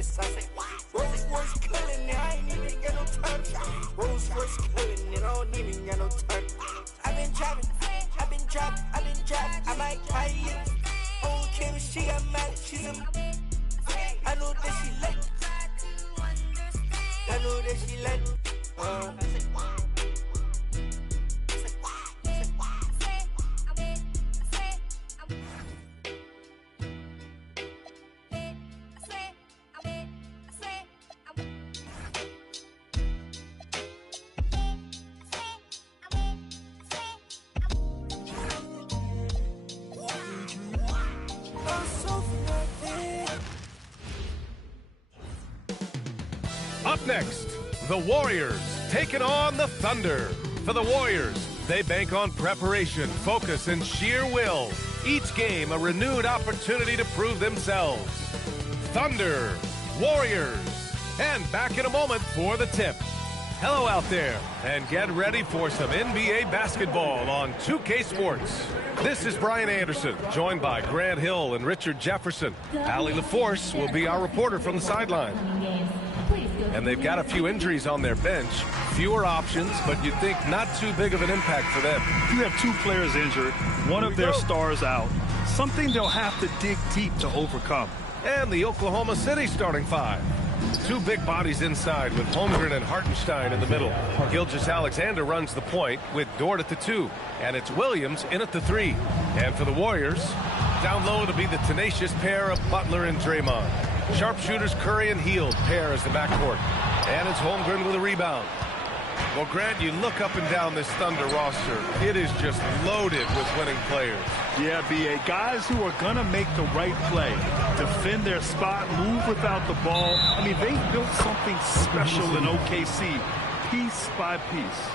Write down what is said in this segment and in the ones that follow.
the sunset. Rolls Royce killing it, I ain't even got no time. Rolls Royce killing it, I don't even got no time. I've been driving, I might buy it. I don't care if she got mad, she's a. I know that she like. I know that she like. Up next, the Warriors taking on the Thunder. For the Warriors, they bank on preparation, focus, and sheer will. Each game a renewed opportunity to prove themselves. Thunder, Warriors, and back in a moment for the tip. Hello out there, and get ready for some NBA basketball on 2K Sports. This is Brian Anderson, joined by Grant Hill and Richard Jefferson. Allie LaForce will be our reporter from the sideline. And they've got a few injuries on their bench. Fewer options, but you'd think not too big of an impact for them. You have two players injured, one of their stars out. Something they'll have to dig deep to overcome. And the Oklahoma City starting five. Two big bodies inside with Holmgren and Hartenstein in the middle. Gilgeous-Alexander runs the point with Dort at the 2. And it's Williams in at the 3. And for the Warriors, down low to be the tenacious pair of Butler and Draymond. Sharpshooters Curry and Hield pair as the backcourt. And it's Holmgren with a rebound. Well, Grant, you look up and down this Thunder roster. It is just loaded with winning players. Yeah, B.A. Guys who are going to make the right play. Defend their spot, move without the ball. I mean, they built something special in OKC, piece by piece.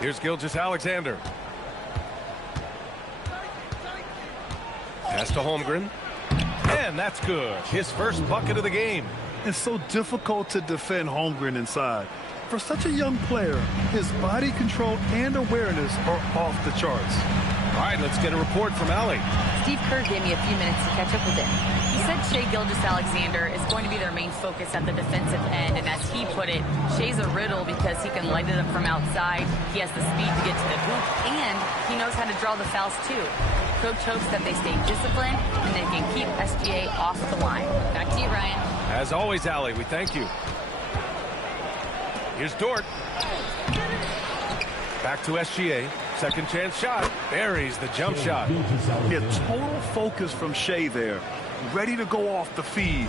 Here's Gilgeous-Alexander. Pass to Holmgren. And that's good. His first bucket of the game. It's so difficult to defend Holmgren inside. For such a young player, his body control and awareness are off the charts. All right, let's get a report from Allie. Steve Kerr gave me a few minutes to catch up with it. He said Shai Gilgeous-Alexander is going to be their main focus at the defensive end, and as he put it, Shai's a riddle because he can light it up from outside, he has the speed to get to the hoop, and he knows how to draw the fouls too. Coach hopes that they stay disciplined and they can keep SGA off the line. Back to you, Ryan. As always, Allie, we thank you. Here's Dort. Back to SGA. Second chance shot. Buries the jump shot. Yeah, total focus from Shai there. Ready to go off the feed.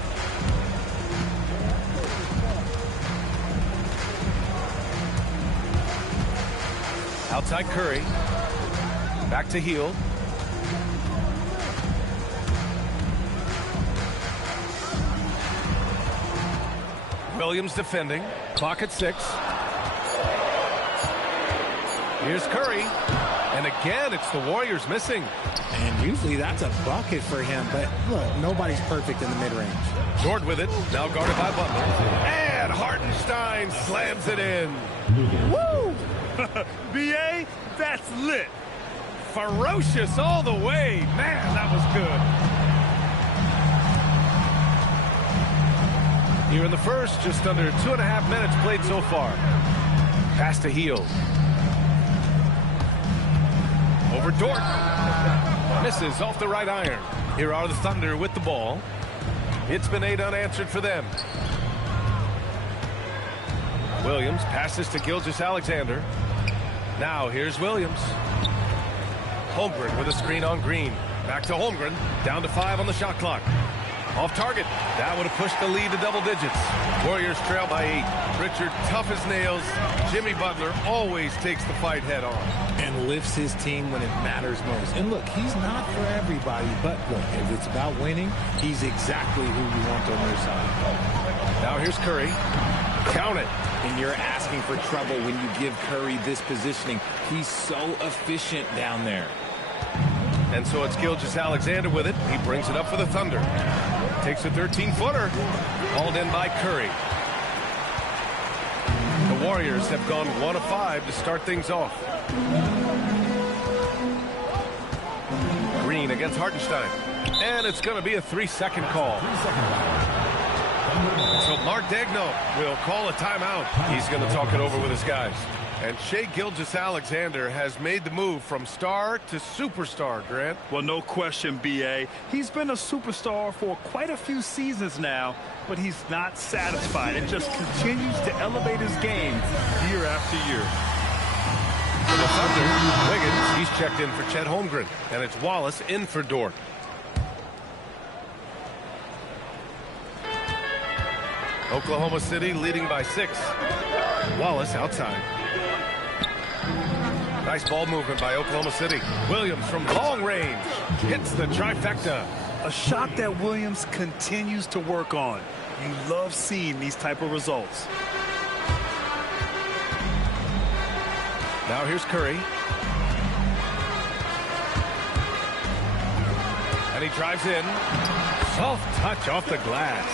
Outside Curry. Back to Hield. Williams defending. Clock at 6. Here's Curry. And again, it's the Warriors missing. And usually that's a bucket for him. But look, nobody's perfect in the mid-range. Dort with it. Now guarded by Butler. And Hartenstein slams it in. Woo! B.A., that's lit. Ferocious all the way. Man, that was good. Here in the first, just under 2.5 minutes played so far. Pass to Hield. Over Dort. Misses off the right iron. Here are the Thunder with the ball. It's been 8 unanswered for them. Williams passes to Gilgeous-Alexander. Now here's Williams. Holmgren with a screen on Green. Back to Holmgren. Down to 5 on the shot clock. Off target. That would have pushed the lead to double digits. Warriors trail by 8. Richard, tough as nails. Jimmy Butler always takes the fight head on. And lifts his team when it matters most. And look, he's not for everybody, but look, if it's about winning, he's exactly who you want on your side. Now here's Curry. Count it. And you're asking for trouble when you give Curry this positioning. He's so efficient down there. And so it's Gilgeous-Alexander with it. He brings it up for the Thunder. Takes a 13-footer. Hauled in by Curry. The Warriors have gone 1 of 5 to start things off. against Hartenstein. And it's going to be a 3-second call. So Mark Degno will call a timeout. He's going to talk it over with his guys. And Shai Gilgeous-Alexander has made the move from star to superstar, Grant. Well, no question, B.A. He's been a superstar for quite a few seasons now, but he's not satisfied and just continues to elevate his game year after year. For the Thunder, Wiggins, he's checked in for Chet Holmgren, and it's Wallace in for Dort. Oklahoma City leading by 6. Wallace outside. Nice ball movement by Oklahoma City. Williams from long range hits the trifecta. A shot that Williams continues to work on. You love seeing these type of results. Now here's Curry. And he drives in. Soft touch off the glass.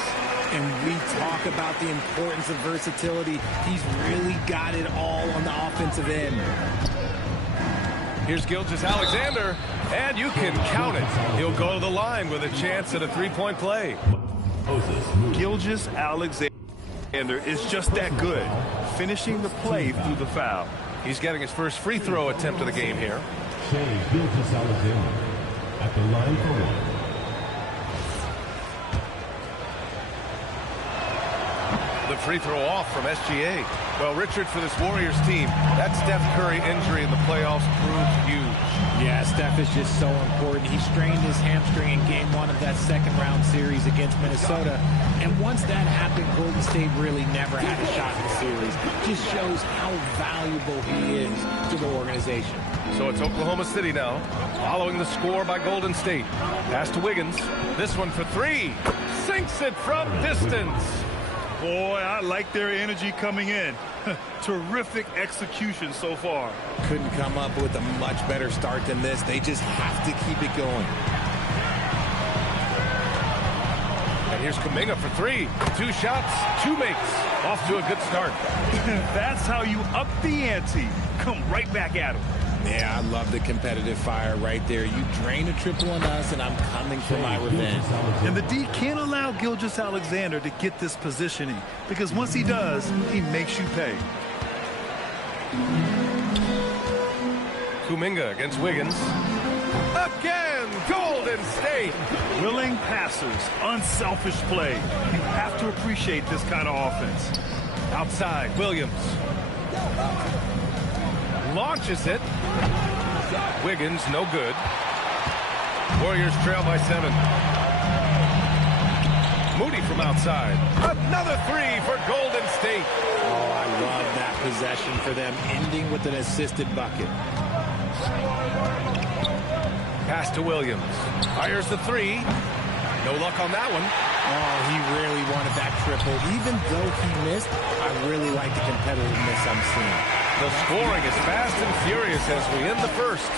And we talk about the importance of versatility. He's really got it all on the offensive end. Here's Gilgeous-Alexander, and you can count it. He'll go to the line with a chance at a three-point play. Gilgeous-Alexander is just that good, finishing the play through the foul. He's getting his first free throw attempt of the game here. Shai Gilgeous-Alexander at the line for one. The free throw off from SGA. Well, Richard, for this Warriors team, that Steph Curry injury in the playoffs proved huge. Yeah, Steph is just so important. He strained his hamstring in game 1 of that second-round series against Minnesota. And once that happened, Golden State really never had a shot in the series. Just shows how valuable he is to the organization. So it's Oklahoma City now, following the score by Golden State. Pass to Wiggins. This one for 3. Sinks it from distance. Boy, I like their energy coming in. Terrific execution so far. Couldn't come up with a much better start than this. They just have to keep it going. And here's Kuminga for 3. 2 shots, 2 makes. Off to a good start. That's how you up the ante. Come right back at him. Yeah, I love the competitive fire right there. You drain a triple on us, and I'm coming for my revenge. And the D can't allow Gilgeous-Alexander to get this positioning, because once he does, he makes you pay. Kuminga against Wiggins. Again, Golden State. Willing passers, unselfish play. You have to appreciate this kind of offense. Outside, Williams. Launches it. Wiggins, no good. Warriors trail by 7. Moody from outside. Another 3 for Golden State. Oh, I love that possession for them, ending with an assisted bucket. Pass to Williams. Fires the 3. No luck on that one. Oh, he really wanted that triple. Even though he missed, I really like the competitiveness I'm seeing. The scoring is fast and furious as we end the first.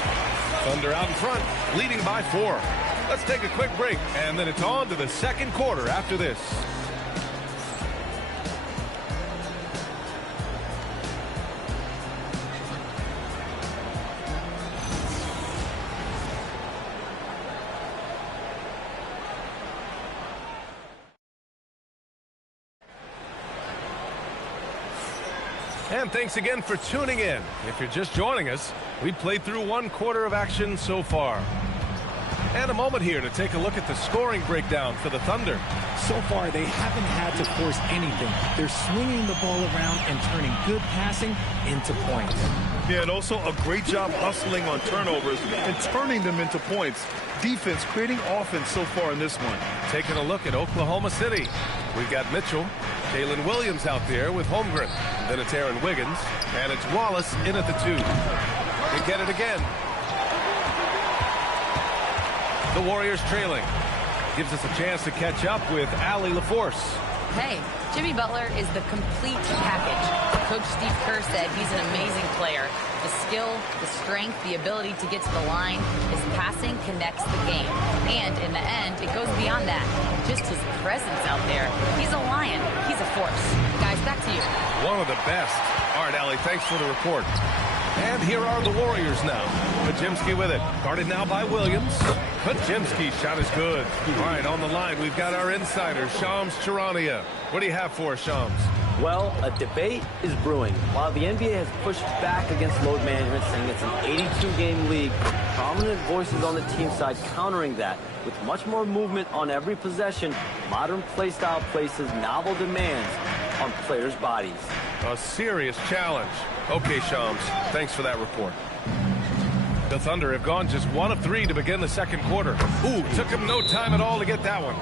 Thunder out in front, leading by 4. Let's take a quick break, and then it's on to the second quarter after this. And thanks again for tuning in. If you're just joining us, we've played through 1 quarter of action so far. And a moment here to take a look at the scoring breakdown for the Thunder. So far, they haven't had to force anything. They're swinging the ball around and turning good passing into points. Yeah, and also a great job hustling on turnovers and turning them into points. Defense creating offense so far in this one. Taking a look at Oklahoma City. We've got Mitchell, Jalen Williams out there with Holmgren. Then it's Aaron Wiggins, and it's Wallace in at the 2. They get it again. The Warriors trailing. Gives us a chance to catch up with Allie LaForce. Hey, Jimmy Butler is the complete package. Coach Steve Kerr said he's an amazing player. The skill, the strength, the ability to get to the line, his passing connects the game. And in the end, it goes beyond that. Just his presence out there. He's a lion. He's a force. Guys, back to you. One of the best. All right, Allie, thanks for the report. And here are the Warriors now. Pajemski with it. Guarded now by Williams. Pajemski's shot is good. All right, on the line, we've got our insider, Shams Charania. What do you have for us, Shams? Well, a debate is brewing. While the NBA has pushed back against load management, saying it's an 82-game league, prominent voices on the team side countering that. With much more movement on every possession, modern play style places novel demands on players' bodies. A serious challenge. Okay, Shams, thanks for that report. The Thunder have gone just 1 of 3 to begin the second quarter. Ooh, took him no time at all to get that one.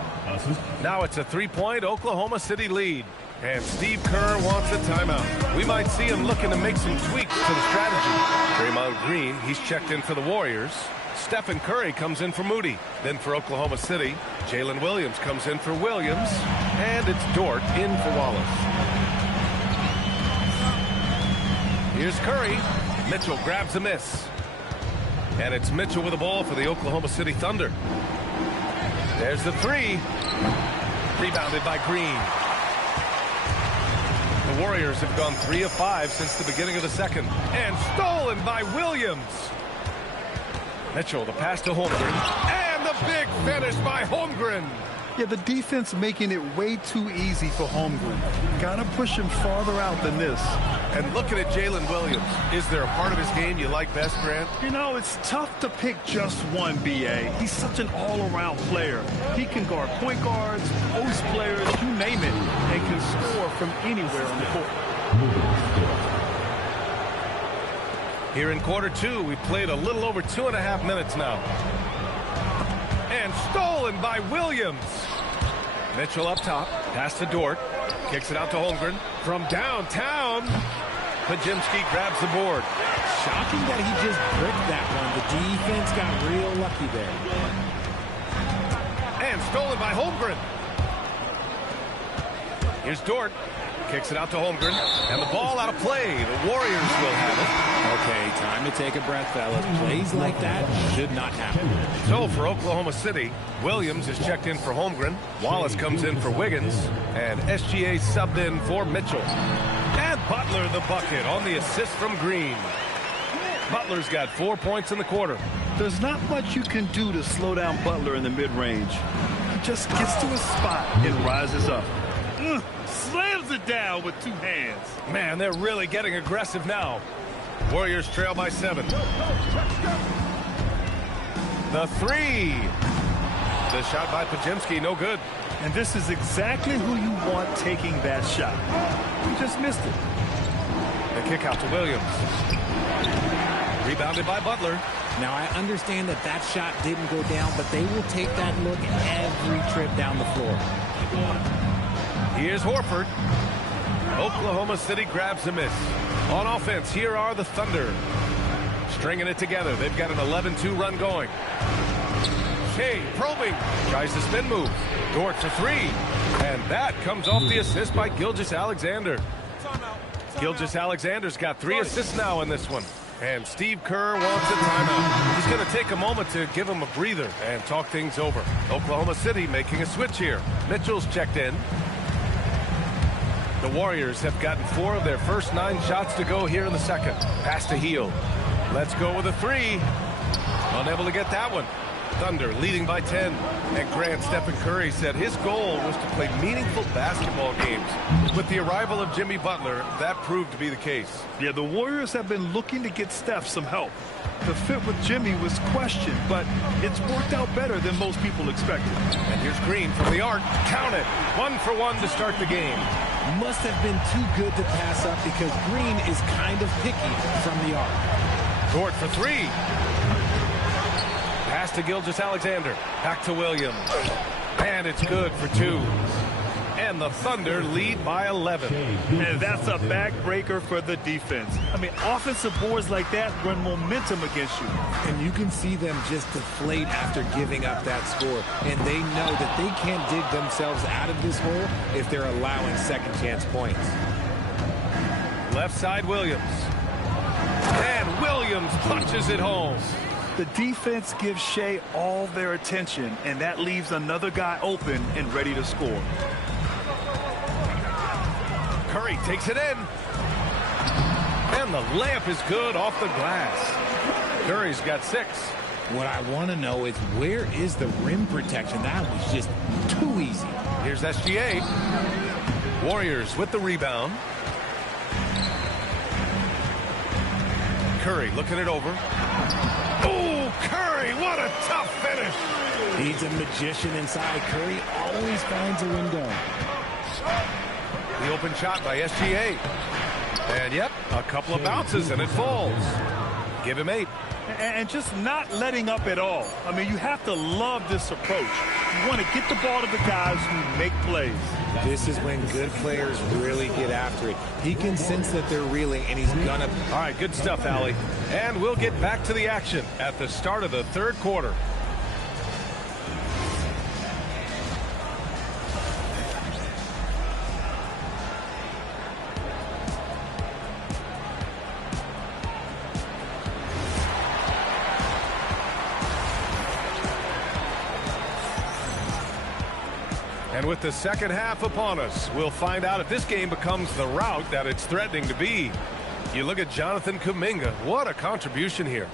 Now it's a 3-point Oklahoma City lead. And Steve Kerr wants a timeout. We might see him looking to make some tweaks to the strategy. Draymond Green, he's checked in for the Warriors. Stephen Curry comes in for Moody. Then for Oklahoma City, Jalen Williams comes in for Williams. And it's Dort in for Wallace. Here's Curry. Mitchell grabs a miss. And it's Mitchell with the ball for the Oklahoma City Thunder. There's the three. Rebounded by Green. The Warriors have gone 3 of 5 since the beginning of the second. And stolen by Williams. Mitchell, the pass to Holmgren. And the big finish by Holmgren. Yeah, the defense making it way too easy for Holmgren. Gotta push him farther out than this. And looking at Jalen Williams, is there a part of his game you like best, Grant? You know, it's tough to pick just one, B.A. He's such an all-around player. He can guard point guards, post players, you name it, and can score from anywhere on the court. Here in quarter 2, we've played a little over 2.5 minutes now. And stolen by Williams. Mitchell up top. Pass to Dort. Kicks it out to Holmgren. From downtown, Pajemski grabs the board. Shocking that he just bricked that one. The defense got real lucky there. And stolen by Holmgren. Here's Dort. Kicks it out to Holmgren. And the ball out of play. The Warriors will have it. Okay, time to take a breath, fellas. Plays like that should not happen. So for Oklahoma City, Williams is checked in for Holmgren. Wallace comes in for Wiggins. And SGA subbed in for Mitchell. And Butler the bucket on the assist from Green. Butler's got 4 points in the quarter. There's not much you can do to slow down Butler in the mid-range. He just gets to his spot and rises up. Slams it down with 2 hands. Man, they're really getting aggressive now. Warriors trail by 7. The three. The shot by Pajemski, no good. And this is exactly who you want taking that shot. He just missed it. The kick out to Williams. Rebounded by Butler. Now, I understand that that shot didn't go down, but they will take that look every trip down the floor. Here's Horford. Oklahoma City grabs a miss. On offense, here are the Thunder. Stringing it together. They've got an 11-2 run going. Shea probing. Tries the spin move. Dort for 3. And that comes off the assist by Gilgeous-Alexander. Gilgeous-Alexander's got 3 assists now in this one. And Steve Kerr wants a timeout. He's going to take a moment to give him a breather and talk things over. Oklahoma City making a switch here. Mitchell's checked in. The Warriors have gotten 4 of their first 9 shots to go here in the second. Pass to Heel. Let's go with a 3. Unable to get that one. Thunder leading by 10. And Grant, Stephen Curry said his goal was to play meaningful basketball games. With the arrival of Jimmy Butler, that proved to be the case. Yeah, the Warriors have been looking to get Steph some help. The fit with Jimmy was questioned, but it's worked out better than most people expected. And here's Green from the arc. Count it. 1 for 1 to start the game. Must have been too good to pass up because Green is kind of picky from the arc. Dort for 3. Pass to Gilgeous-Alexander. Back to Williams. And it's good for 2. And the Thunder lead by 11. And that's a backbreaker for the defense. I mean, offensive boards like that run momentum against you. And you can see them just deflate after giving up that score. And they know that they can't dig themselves out of this hole if they're allowing second chance points. Left side, Williams. And Williams punches it home. The defense gives Shea all their attention, and that leaves another guy open and ready to score. Curry takes it in. And the layup is good off the glass. Curry's got 6. What I want to know is where is the rim protection? That was just too easy. Here's SGA. Warriors with the rebound. Curry looking it over. Oh, Curry, what a tough finish. He's a magician inside. Curry always finds a window. The open shot by SGA. And yep, a couple of bounces and it falls. Give him 8. And just not letting up at all. I mean, you have to love this approach. You want to get the ball to the guys who make plays. This is when good players really get after it. He can sense that they're reeling, and he's gonna. All right, good stuff, Allie. And we'll get back to the action at the start of the 3rd quarter. And with the second half upon us, we'll find out if this game becomes the rout that it's threatening to be. You look at Jonathan Kuminga. What a contribution here.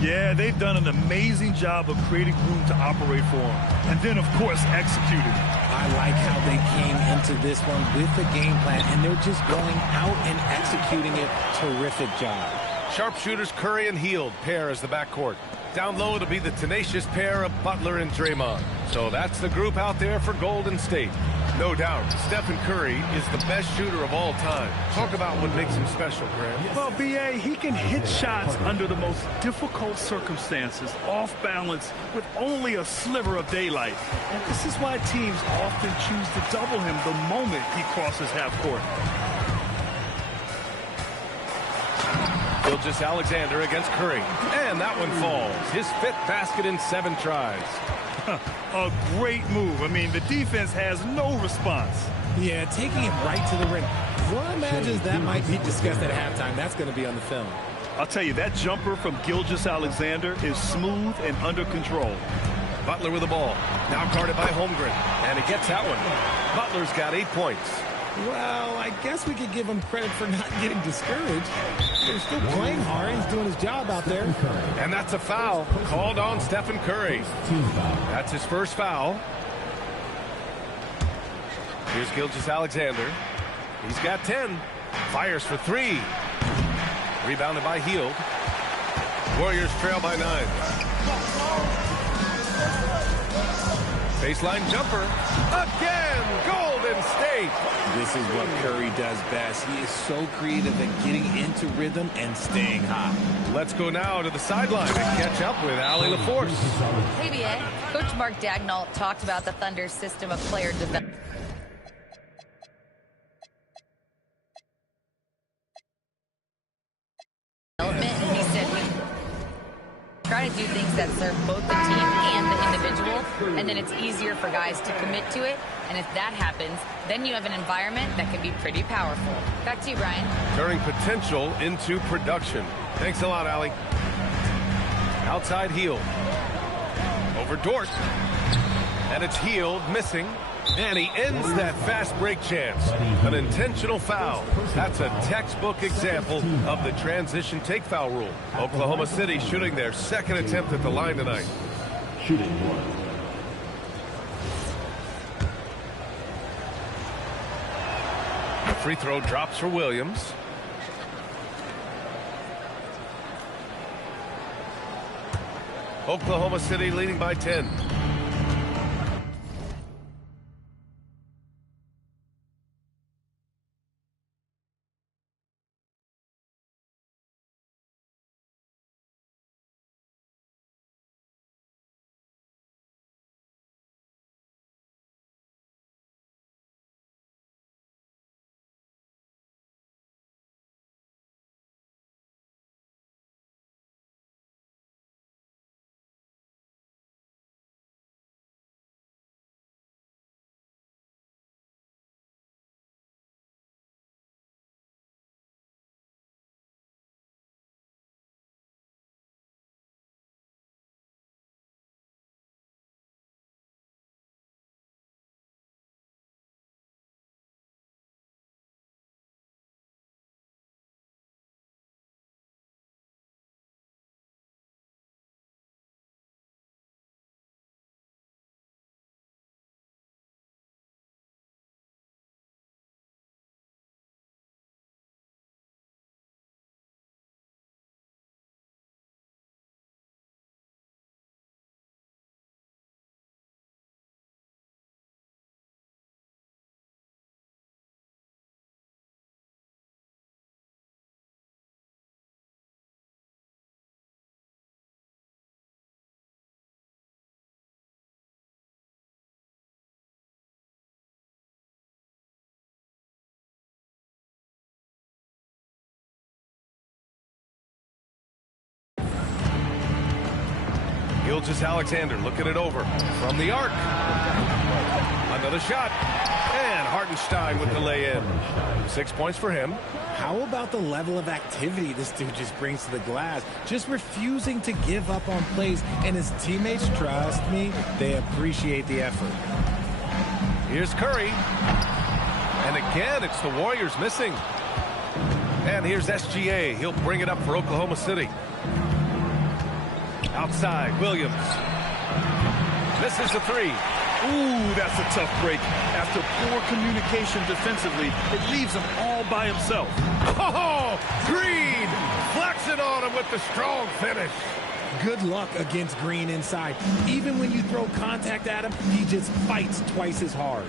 Yeah, they've done an amazing job of creating room to operate for him. And then, of course, executing. I like how they came into this one with the game plan, and they're just going out and executing it. Terrific job. Sharpshooters Curry and Hield pair as the backcourt. Down low to be the tenacious pair of Butler and Draymond. So that's the group out there for Golden State. No doubt, Stephen Curry is the best shooter of all time. Talk about what makes him special, Graham. Well, B.A., he can hit shots under the most difficult circumstances, off balance, with only a sliver of daylight. And this is why teams often choose to double him the moment he crosses half court. Gilgeous-Alexander against Curry. And that one falls. His 5th basket in 7 tries. A great move. I mean, the defense has no response. Yeah, taking it right to the rim. One imagines that might be discussed at halftime. That's going to be on the film. I'll tell you, that jumper from Gilgeous-Alexander is smooth and under control. Butler with the ball. Now guarded by Holmgren. And he gets that one. Butler's got 8 points. Well, I guess we could give him credit for not getting discouraged. They're still playing hard. He's doing his job out there. And that's a foul called on Stephen Curry. That's his first foul. Here's Gilgeous-Alexander. He's got 10. Fires for 3. Rebounded by Hield. Warriors trail by 9. Baseline jumper. Again, Golden State. This is what Curry does best. He is so creative at getting into rhythm and staying hot. Let's go now to the sideline and catch up with Allie LaForce. Hey, BA. Coach Mark Dagnall talked about the Thunder's system of player development. And he said we try to do things that serve both the team and the individual, and then it's easier for guys to commit to it. And if that happens, then you have an environment that can be pretty powerful. Back to you, Brian. Turning potential into production. Thanks a lot, Allie. Outside Hield. Over Dort. And it's Hield missing. And he ends that fast break chance. An intentional foul. That's a textbook example of the transition take foul rule. Oklahoma City shooting their 2nd attempt at the line tonight. Shooting 1. The free throw drops for Williams. Oklahoma City leading by 10. Gilgeous-Alexander looking it over from the arc. Another shot. And Hartenstein with the lay-in. 6 points for him. How about the level of activity this dude just brings to the glass? Just refusing to give up on plays. And his teammates, trust me, they appreciate the effort. Here's Curry. And again, it's the Warriors missing. And here's SGA. He'll bring it up for Oklahoma City. Outside, Williams. Misses the three. Ooh, that's a tough break. After poor communication defensively, it leaves him all by himself. Oh, Green flexing on him with the strong finish. Good luck against Green inside. Even when you throw contact at him, he just fights twice as hard.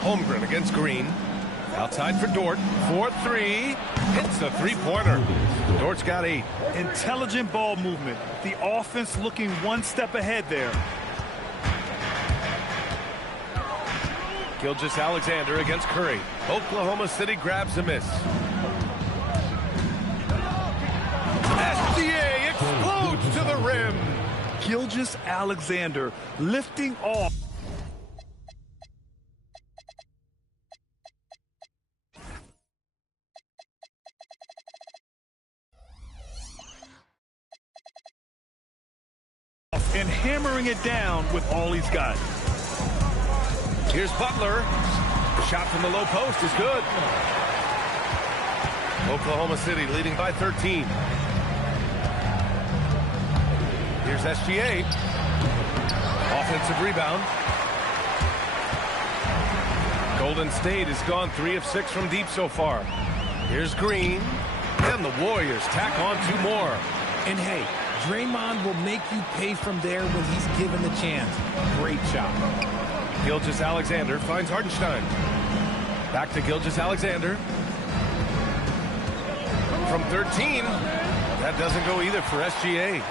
Holmgren against Green. Outside for Dort. 4-3. Hits a three-pointer. Dort's got 8. Intelligent ball movement. The offense looking one step ahead there. Gilgeous-Alexander against Curry. Oklahoma City grabs a miss. SGA explodes to the rim. Gilgeous-Alexander lifting off. And hammering it down with all he's got. Here's Butler. The shot from the low post is good. Oklahoma City leading by 13. Here's SGA. Offensive rebound. Golden State has gone 3 of 6 from deep so far. Here's Green. And the Warriors tack on 2 more. And hey, Draymond will make you pay from there when he's given the chance. Great job. Gilgeous-Alexander finds Hartenstein. Back to Gilgeous-Alexander. From 13. That doesn't go either for SGA.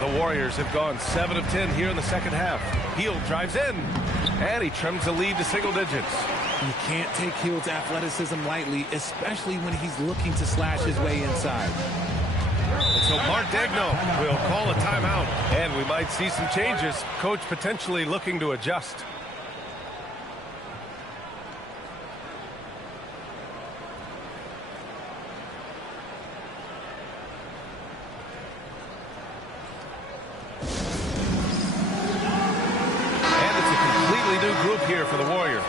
The Warriors have gone 7 of 10 here in the second half. Hield drives in. And he trims the lead to single digits. You can't take Hield's athleticism lightly, especially when he's looking to slash his way inside. So Mark Daigneault will call a timeout, and we might see some changes. Coach potentially looking to adjust. And it's a completely new group here for the Warriors.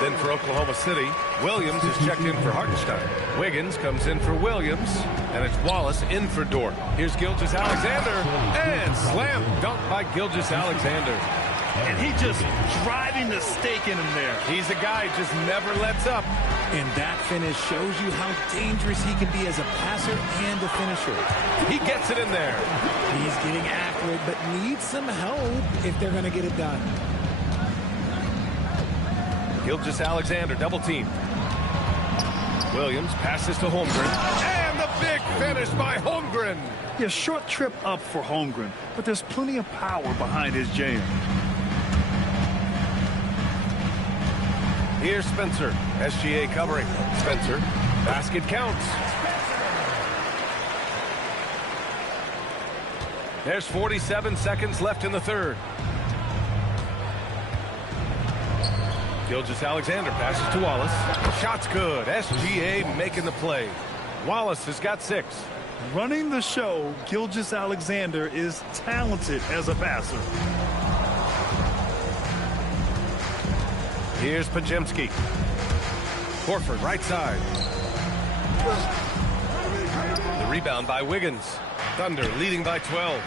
Then for Oklahoma City, Williams is checked in for Hartenstein. Wiggins comes in for Williams, and it's Wallace in for Dort. Here's Gilgeous-Alexander, and slam dunk by Gilgeous-Alexander. And he just driving the stake in him there. He's a guy who just never lets up. And that finish shows you how dangerous he can be as a passer and a finisher. He gets it in there. He's getting after it, but needs some help if they're going to get it done. Gilgeous-Alexander double team. Williams passes to Holmgren. And the big finish by Holmgren. Yeah, short trip up for Holmgren, but there's plenty of power behind his jam. Here's Spencer. SGA covering. Spencer. Basket counts. There's 47 seconds left in the third. Gilgeous-Alexander passes to Wallace. Shot's good. SGA making the play. Wallace has got 6. Running the show, Gilgeous-Alexander is talented as a passer. Here's Pajemski. Horford right side. The rebound by Wiggins. Thunder leading by 12.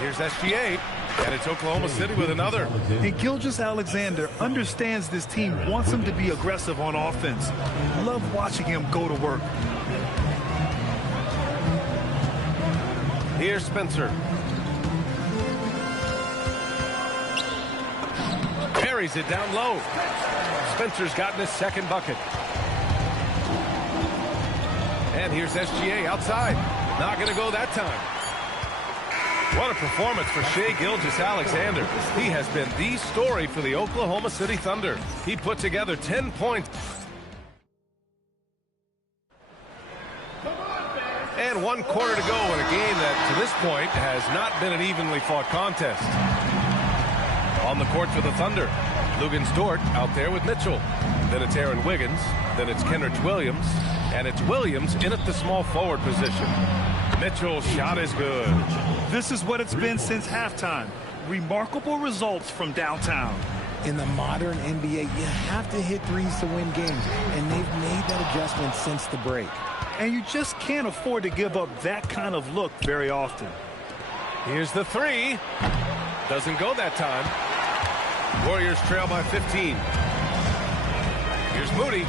Here's SGA. And it's Oklahoma City with another. And Gilgeous-Alexander understands this team wants him to be aggressive on offense. Love watching him go to work. Here's Spencer. Carries it down low. Spencer's gotten his second bucket. And here's SGA outside. Not going to go that time. What a performance for Shai Gilgeous-Alexander. He has been the story for the Oklahoma City Thunder. He put together 10 points. And 1 quarter to go in a game that, to this point, has not been an evenly fought contest. On the court for the Thunder, Lugens Dort out there with Mitchell. Then it's Aaron Wiggins. Then it's Kenrich Williams. And it's Williams in at the small forward position. Mitchell's shot is good. This is what it's been since halftime. Remarkable results from downtown. In the modern NBA, you have to hit threes to win games, and they've made that adjustment since the break. And you just can't afford to give up that kind of look very often. Here's the three. Doesn't go that time. Warriors trail by 15. Here's Moody.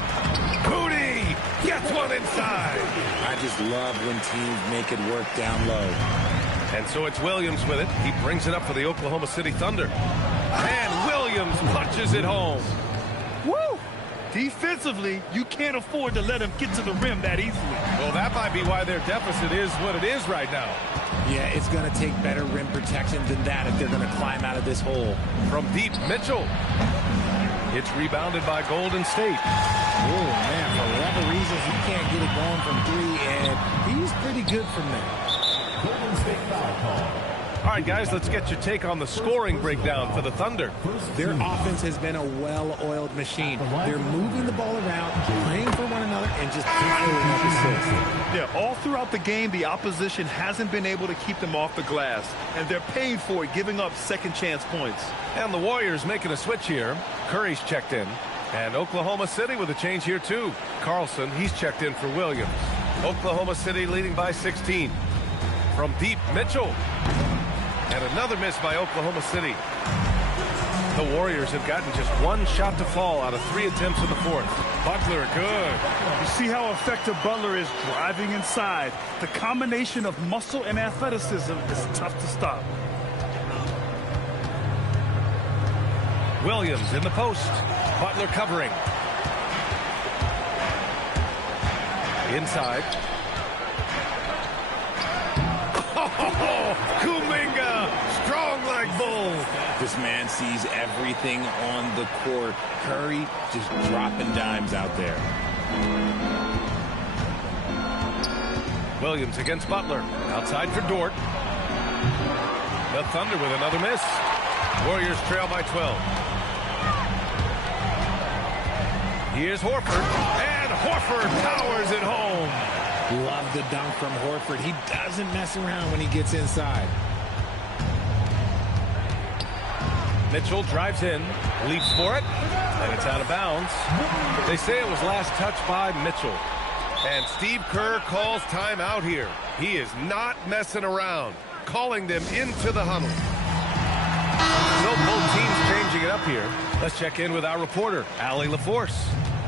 Moody gets one inside. I just love when teams make it work down low. And so it's Williams with it. He brings it up for the Oklahoma City Thunder. And Williams punches it home. Woo! Defensively, you can't afford to let him get to the rim that easily. Well, that might be why their deficit is what it is right now. Yeah, it's going to take better rim protection than that if they're going to climb out of this hole. From deep, Mitchell. It's rebounded by Golden State. Oh, man, for whatever reasons, he can't get it going from three, and he's pretty good from there. Golden State foul call. All right, guys, let's get your take on the scoring breakdown for the Thunder. Their offense has been a well-oiled machine. They're moving the ball around, playing for one another, and just piling up assists. Yeah, all throughout the game, the opposition hasn't been able to keep them off the glass, and they're paying for it, giving up second-chance points. And the Warriors making a switch here. Curry's checked in. And Oklahoma City with a change here, too. Carlson, he's checked in for Williams. Oklahoma City leading by 16. From deep, Mitchell. And another miss by Oklahoma City. The Warriors have gotten just one shot to fall out of 3 attempts in the fourth. Butler, good. You see how effective Butler is driving inside. The combination of muscle and athleticism is tough to stop. Williams in the post. Butler covering. Inside. Oh, Kuminga, strong like bull. This man sees everything on the court. Curry just dropping dimes out there. Williams against Butler. Outside for Dort. The Thunder with another miss. Warriors trail by 12. Here's Horford. And Horford powers it home. Love the dunk from Horford. He doesn't mess around when he gets inside. Mitchell drives in, leaps for it, and it's out of bounds. They say it was last touched by Mitchell. And Steve Kerr calls timeout here. He is not messing around, calling them into the huddle. So both teams changing it up here. Let's check in with our reporter, Allie LaForce.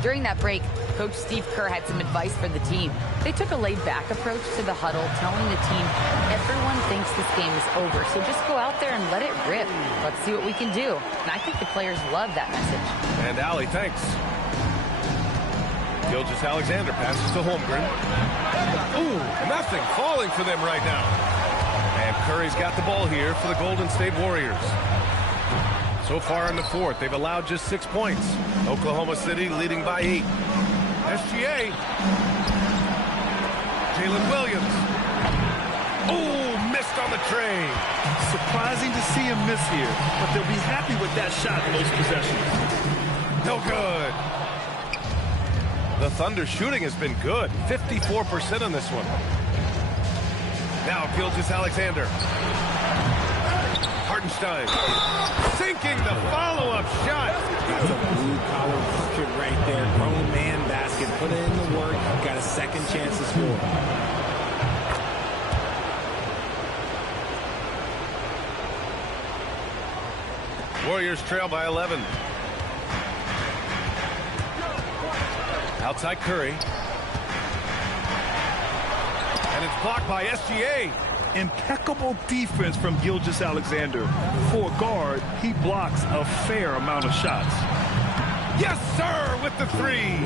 During that break, Coach Steve Kerr had some advice for the team. They took a laid-back approach to the huddle, telling the team, everyone thinks this game is over, so just go out there and let it rip. Let's see what we can do. And I think the players love that message. And Allie, thanks. Gilgeous-Alexander passes to Holmgren. Ooh, nothing falling for them right now. And Curry's got the ball here for the Golden State Warriors. So far in the fourth, they've allowed just 6 points. Oklahoma City leading by 8. SGA. Jalen Williams. Oh, missed on the tray. Surprising to see him miss here, but they'll be happy with that shot in those possessions. No good. The Thunder shooting has been good. 54% on this one. Now Gilgeous-Alexander. Hartenstein sinking the follow-up shot. That's a blue-collar bucket right there. Grown man basket. Put in the work. Got a second chance to score. Warriors trail by 11. Outside Curry. And it's blocked by SGA. Impeccable defense from Gilgeous-Alexander. For a guard, he blocks a fair amount of shots. Yes, sir, with the three.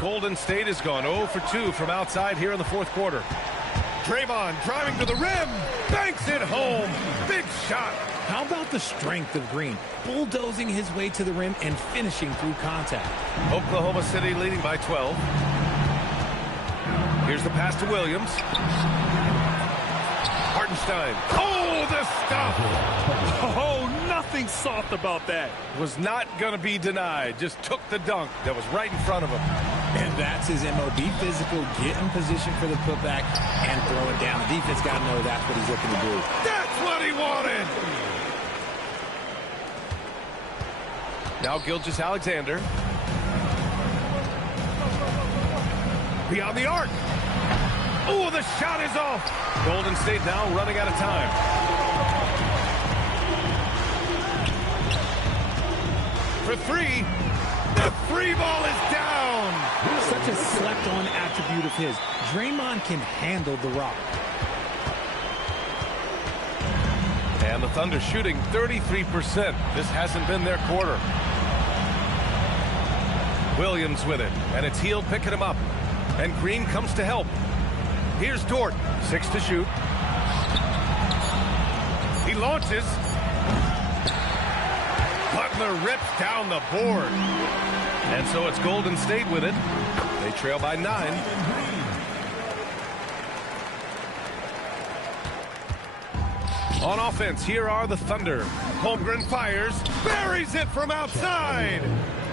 Golden State has gone 0 for 2 from outside here in the fourth quarter. Draymond driving to the rim, banks it home. Big shot. How about the strength of Green, bulldozing his way to the rim and finishing through contact? Oklahoma City leading by 12. Here's the pass to Williams. Hartenstein. Oh, the stop. Oh, nothing soft about that. Was not going to be denied. Just took the dunk that was right in front of him. And that's his MO. Be physical, get in position for the putback, and throw it down. The defense got to know that's what he's looking to do. That's what he wanted. Now Gilgeous-Alexander. Beyond the arc. Oh, the shot is off. Golden State now running out of time. For three. The three ball is down. Such a slept-on attribute of his. Draymond can handle the rock. And the Thunder shooting 33%. This hasn't been their quarter. Williams with it, and it's Hield picking him up. And Green comes to help. Here's Dort, 6 to shoot. He launches. Butler rips down the board. And so it's Golden State with it. They trail by 9. On offense, here are the Thunder. Holmgren fires, buries it from outside.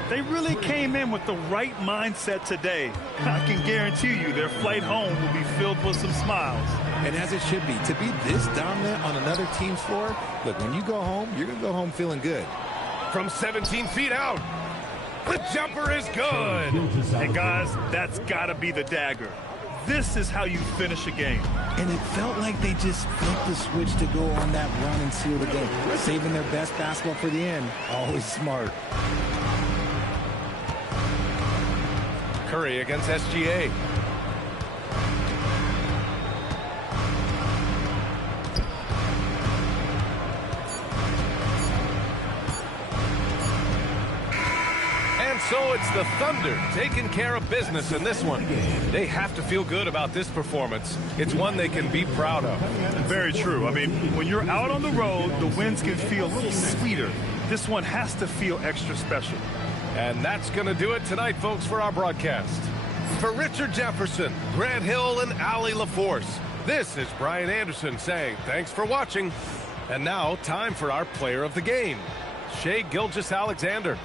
They really came in with the right mindset today. I can guarantee you their flight home will be filled with some smiles. And as it should be, to be this dominant on another team's floor, look, when you go home, you're going to go home feeling good. From 17 feet out, the jumper is good. And guys, that's got to be the dagger. This is how you finish a game. And it felt like they just flipped the switch to go on that run and seal the game. Saving their best basketball for the end. Always smart. Curry against SGA. And so it's the Thunder taking care of business in this one. They have to feel good about this performance. It's one they can be proud of. Very true. I mean, when you're out on the road, the wins can feel a little sweeter. This one has to feel extra special. And that's going to do it tonight, folks, for our broadcast. For Richard Jefferson, Grant Hill, and Allie LaForce, this is Brian Anderson saying thanks for watching. And now, time for our player of the game, Shai Gilgeous-Alexander.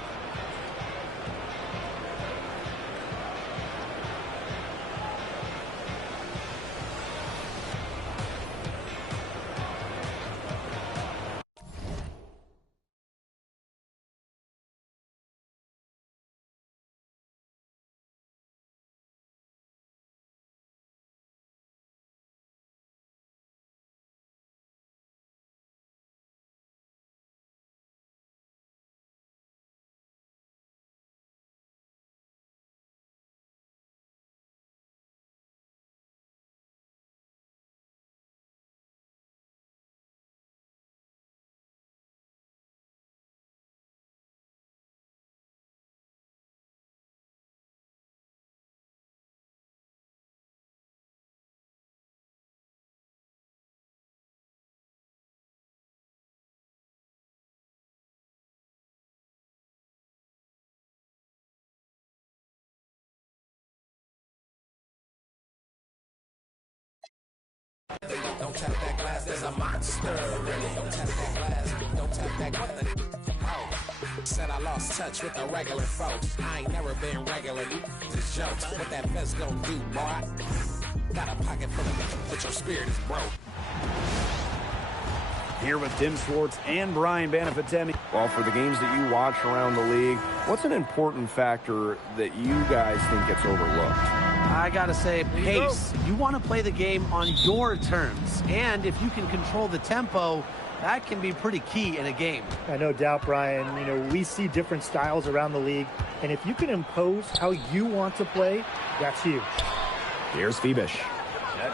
Don't tap that glass, there's a monster. Really, don't tap that glass, don't tap that glass. Said I lost touch with the regular folks. I ain't never been regular, just jokes. What that vest gon' do, boy? Got a pocket full of it, but your spirit is broke. Here with Tim Schwartz and Brian Banafitemi. Well, for the games that you watch around the league, what's an important factor that you guys think gets overlooked? I gotta say, pace. You want to play the game on your terms. And if you can control the tempo, that can be pretty key in a game. No doubt, Brian. You know, we see different styles around the league. And if you can impose how you want to play, that's huge. Here's Phoebish.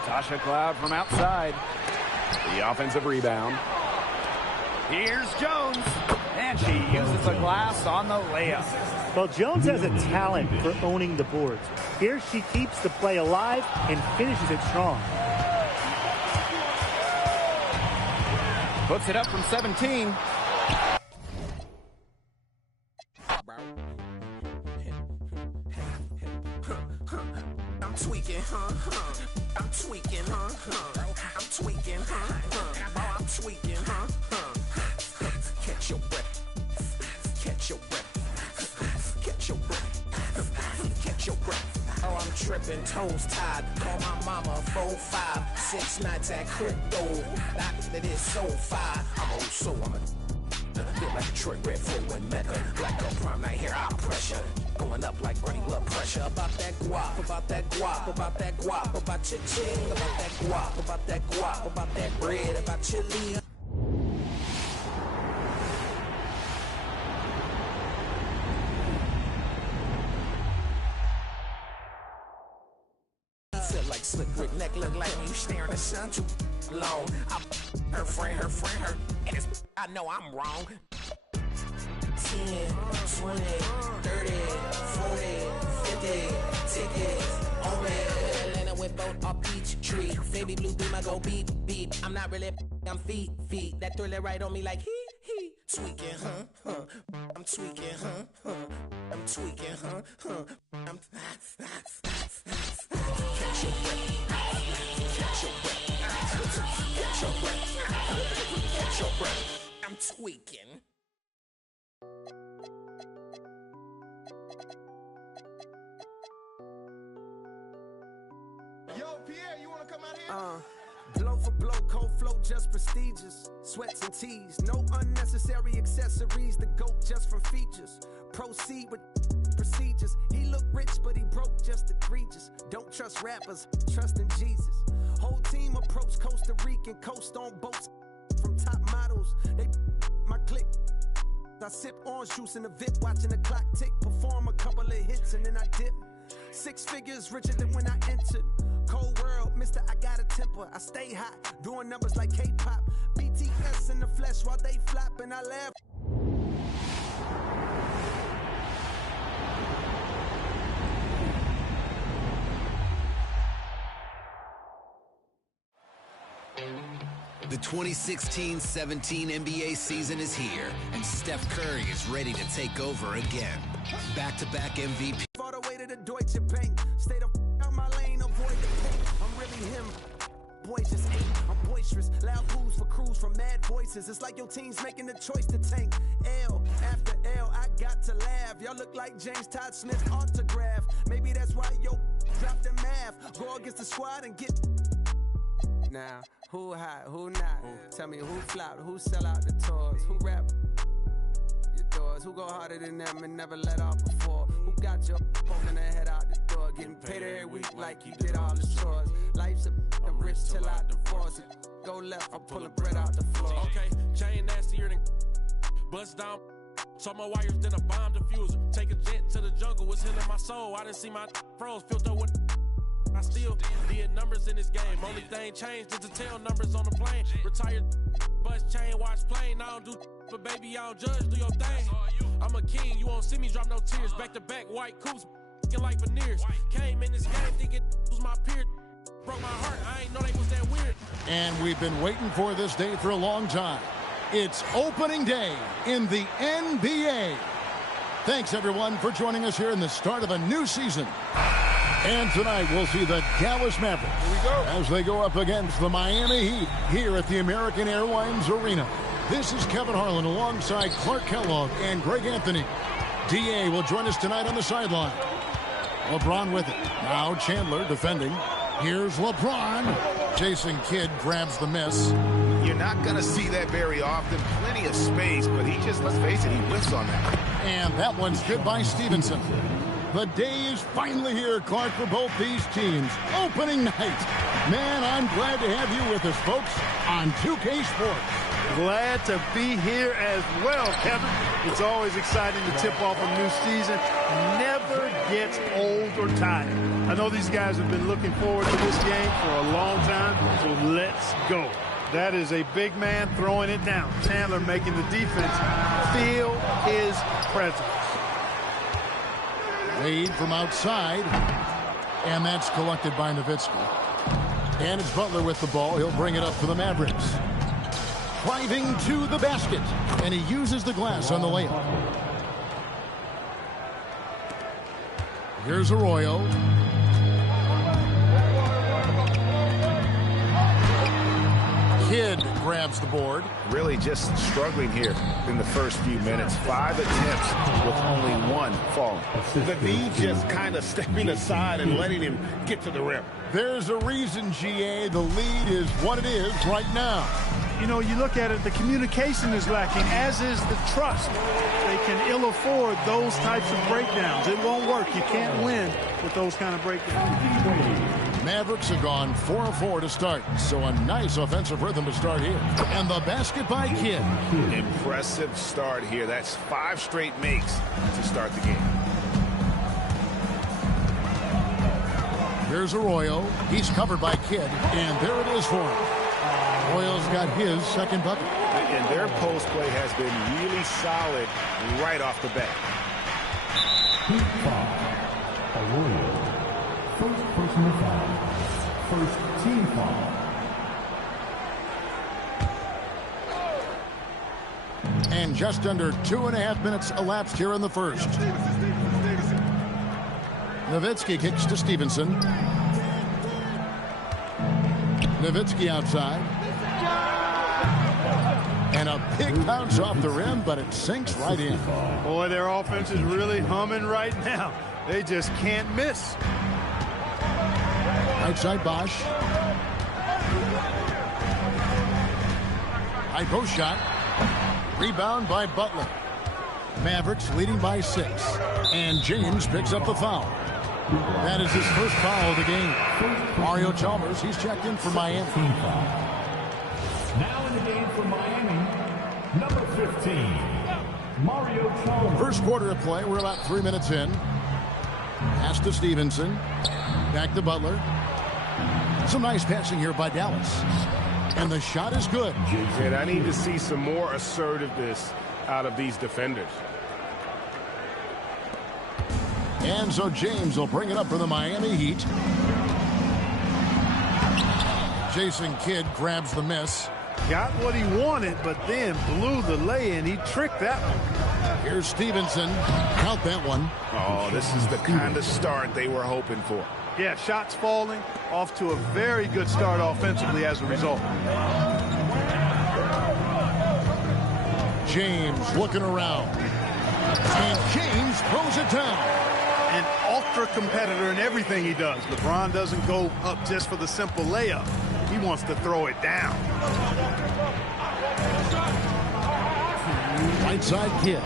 Tasha Cloud from outside. The offensive rebound. Here's Jones. And she uses the glass on the layup. Well, Jones has a talent for owning the boards. Here she keeps the play alive and finishes it strong. Puts it up from 17. I'm tweaking, I'm tweaking, I'm tweaking, oh, I'm tweaking, Catch your breath, catch your breath, catch your breath, catch your breath. Oh, I'm tripping, toes tied. Call my mama 4, 5, 6 nights at crypto. That is so fire. I'm old soul, I'm a feel like Detroit Red 4 in Mecca. Black girl prom night here, I'm pressure. Going up like brain blood pressure. About that guap, about that guap, about that guap, about cha-ching, about that guap, about that guap, about that bread, about chili. Feel like slick Rick neck look like you staring at sun too long. Her friend, and it's, I know I'm wrong. 10, 20, 30, 40, 50 tickets on me. Atlanta with both off each tree. Baby blue beam, I go beep, beep. I'm not really, I'm feet. That thriller right on me like he. Tweaking, I'm tweaking, I'm tweaking, I'm catch your breath, catch your breath, catch your breath, catch your breath. I'm tweaking. Yo, Pierre, you wanna come out here? Blow for blow, cold flow, just prestigious. Sweats and tees, no unnecessary accessories. The GOAT just from features. Proceed with procedures. He look rich, but he broke, just egregious. Don't trust rappers, trust in Jesus. Whole team approach Costa Rican, coast on boats from top models. They my clique. I sip orange juice in the VIP, watching the clock tick. Perform a couple of hits and then I dip. 6 figures richer than when I entered. Cold world, mister, I got a temper. I stay hot, doing numbers like K-pop. BTS in the flesh while they flop and I laugh. The 2016-17 NBA season is here, and Steph Curry is ready to take over again. Back-to-back MVP. All the way to the Deutsche Bank. Stay the out my lane, avoid the pain. I'm really him. Boys just ain't. I'm boisterous. Loud booze for crews from mad voices. It's like your team's making the choice to tank. L after L, I got to laugh. Y'all look like James Todd Smith autograph. Maybe that's why yo dropped the math. Go against the squad and get. Now, who hot, who not? Tell me who flopped, who sell out the tours, who rap your doors, who go harder than them and never let off before, who got your poking their head out the door, getting paid every week like you did all the chores. Life's a rich till I divorce it. Go left, I'm pulling bread out the floor. Okay, chain nastier than bust down. So my wires, then a bomb diffuser. Take a jet to the jungle, was healing my soul. I didn't see my froze, filled up with. I still did numbers in this game. Only thing changed is to tell numbers on the plane. Retired, bus chain, watch plane. I don't do, but baby, I don't judge, do your thing. I'm a king, you won't see me drop no tears. Back to back, white coops, like veneers. Came in this game thinking was my peer. Broke my heart, I ain't know they was that weird. And we've been waiting for this day for a long time. It's opening day in the NBA. Thanks, everyone, for joining us here in the start of a new season. And tonight we'll see the Dallas Mavericks as they go up against the Miami Heat here at the American Airlines Arena. This is Kevin Harlan alongside Clark Kellogg and Greg Anthony. D.A. will join us tonight on the sideline. LeBron with it. Now Chandler defending. Here's LeBron. Jason Kidd grabs the miss. You're not going to see that very often. Plenty of space, but he just, let's face it, he whiffs on that. And that one's good by Stevenson. The day is finally here, Clark, for both these teams. Opening night. Man, I'm glad to have you with us, folks, on 2K Sports. Glad to be here as well, Kevin. It's always exciting to tip off a new season. Never gets old or tired. I know these guys have been looking forward to this game for a long time, so let's go. That is a big man throwing it down. Chandler making the defense feel his presence. Wade from outside, and that's collected by Nowitzki. And it's Butler with the ball. He'll bring it up for the Mavericks. driving to the basket, and he uses the glass on the layup. Here's Arroyo. Kidd grabs the board. Really just struggling here in the first few minutes. 5 attempts with only 1 falling. The D just kind of stepping aside and letting him get to the rim. There's a reason, GA, the lead is what it is right now. You know, you look at it, the communication is lacking, as is the trust. They can ill afford those types of breakdowns. It won't work. You can't win with those kind of breakdowns. Mavericks have gone 4 of 4 to start, so a nice offensive rhythm to start here. And the basket by Kidd. Impressive start here. That's 5 straight makes to start the game. Here's Arroyo. He's covered by Kidd, and there it is for him. Arroyo's got his second bucket. And their post play has been really solid right off the bat. Arroyo. First personal foul. First team foul. And just under 2.5 minutes elapsed here in the first. Nowitzki kicks to Stevenson. Nowitzki outside. And a big bounce off the rim, but it sinks right in. Boy, their offense is really humming right now. They just can't miss. Right side Bosch. High post shot. Rebound by Butler. Mavericks leading by 6. And James picks up the foul. That is his first foul of the game. Mario Chalmers, he's checked in for Miami. Now in the game for Miami, number 15, Mario Chalmers. First quarter of play, we're about 3 minutes in. Pass to Stevenson. Back to Butler. Some nice passing here by Dallas. And the shot is good. And I need to see some more assertiveness out of these defenders. And so James will bring it up for the Miami Heat. Jason Kidd grabs the miss. Got what he wanted, but then blew the lay-in. He tricked that one. Here's Stevenson. Count that one. Oh, this is the kind of start they were hoping for. Yeah, shots falling, off to a very good start offensively as a result. James looking around. And James throws it down. An ultra competitor in everything he does. LeBron doesn't go up just for the simple layup. He wants to throw it down. Right side Kidd.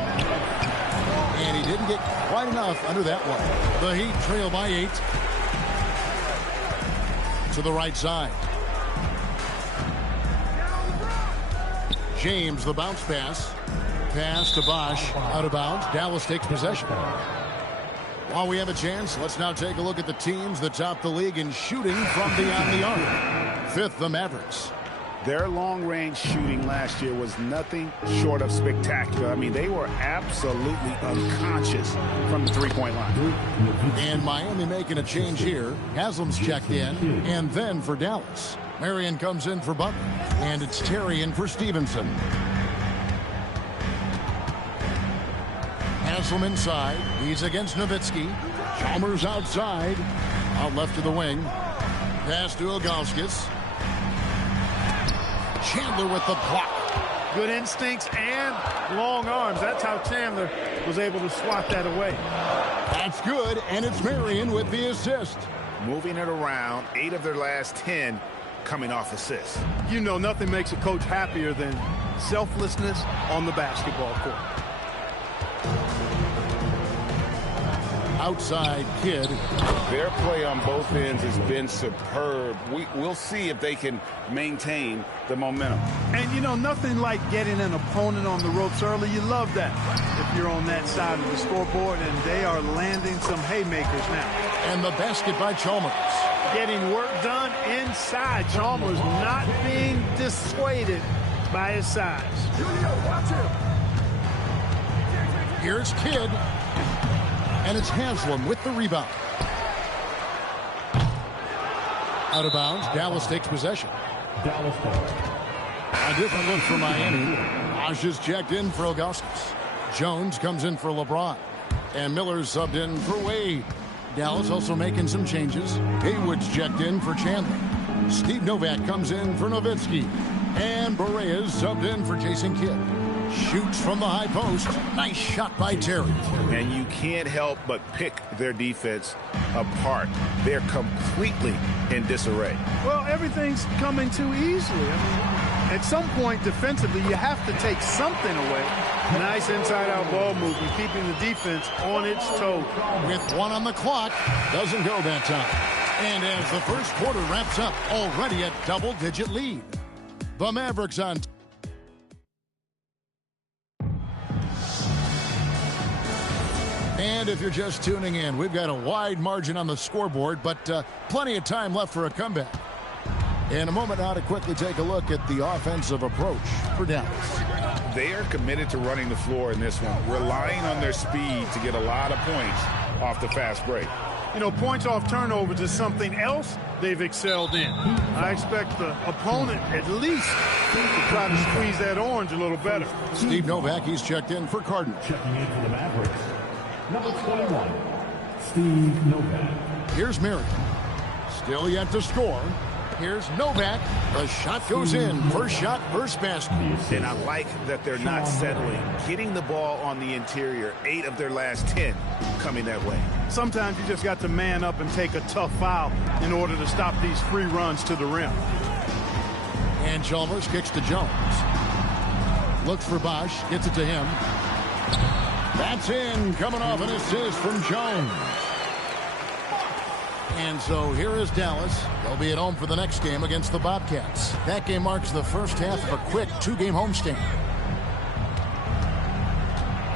And he didn't get quite enough under that one. The Heat trail by 8. To the right side. James, the bounce pass. Pass to Bosch. Out of bounds. Dallas takes possession. While we have a chance, let's now take a look at the teams that top the league in shooting from beyond the arc. 5th, the Mavericks. Their long-range shooting last year was nothing short of spectacular. I mean, they were absolutely unconscious from the three-point line. And Miami making a change here. Haslam's checked in. And then for Dallas, Marion comes in for Butler. And it's Terry in for Stevenson. Haslam inside. He's against Nowitzki. Chalmers outside. Out left to the wing. Pass to Ilgauskas. Chandler with the block. Good instincts and long arms. That's how Chandler was able to swat that away. That's good, and it's Marion with the assist. Moving it around, 8 of their last 10 coming off assists. You know, nothing makes a coach happier than selflessness on the basketball court. Outside Kidd. Their play on both ends has been superb. We'll see if they can maintain the momentum. And, you know, nothing like getting an opponent on the ropes early. You love that if you're on that side of the scoreboard, and they are landing some haymakers now. And the basket by Chalmers. Getting work done inside. Chalmers not being dissuaded by his size. Watch him. Here's Kidd. And it's Haslam with the rebound. Out of bounds. Dallas takes possession. Dallas ball. A different look for Miami. Bosh is checked in for Augustus. Jones comes in for LeBron. And Miller's subbed in for Wade. Dallas also making some changes. Haywood's checked in for Chandler. Steve Novak comes in for Nowitzki. And Borea's subbed in for Jason Kidd. Shoots from the high post. Nice shot by Terry. And you can't help but pick their defense apart. They're completely in disarray. Well, everything's coming too easily. I mean, at some point defensively, you have to take something away. Nice inside-out ball movement, keeping the defense on its toes. With 1 on the clock, doesn't go that time. And as the first quarter wraps up, already a double-digit lead. The Mavericks on. And if you're just tuning in, we've got a wide margin on the scoreboard, but plenty of time left for a comeback. In a moment now to quickly take a look at the offensive approach for Dallas. They are committed to running the floor in this one, relying on their speed to get a lot of points off the fast break. You know, points off turnovers is something else they've excelled in. I expect the opponent at least to try to squeeze that orange a little better. Steve Novak, he's checked in for Cardinals. Checking in for the Mavericks, number 21, Steve Novak. Here's Miriam. Still yet to score. Here's Novak. The shot goes in. First shot, first basket. And I like that they're not settling. Getting the ball on the interior, 8 of their last 10 coming that way. Sometimes you just got to man up and take a tough foul in order to stop these free runs to the rim. And Chalmers kicks to Jones. Looks for Bosh. Gets it to him. That's in. Coming off an assist from Jones. And so here is Dallas. They'll be at home for the next game against the Bobcats. That game marks the first half of a quick 2-game homestand.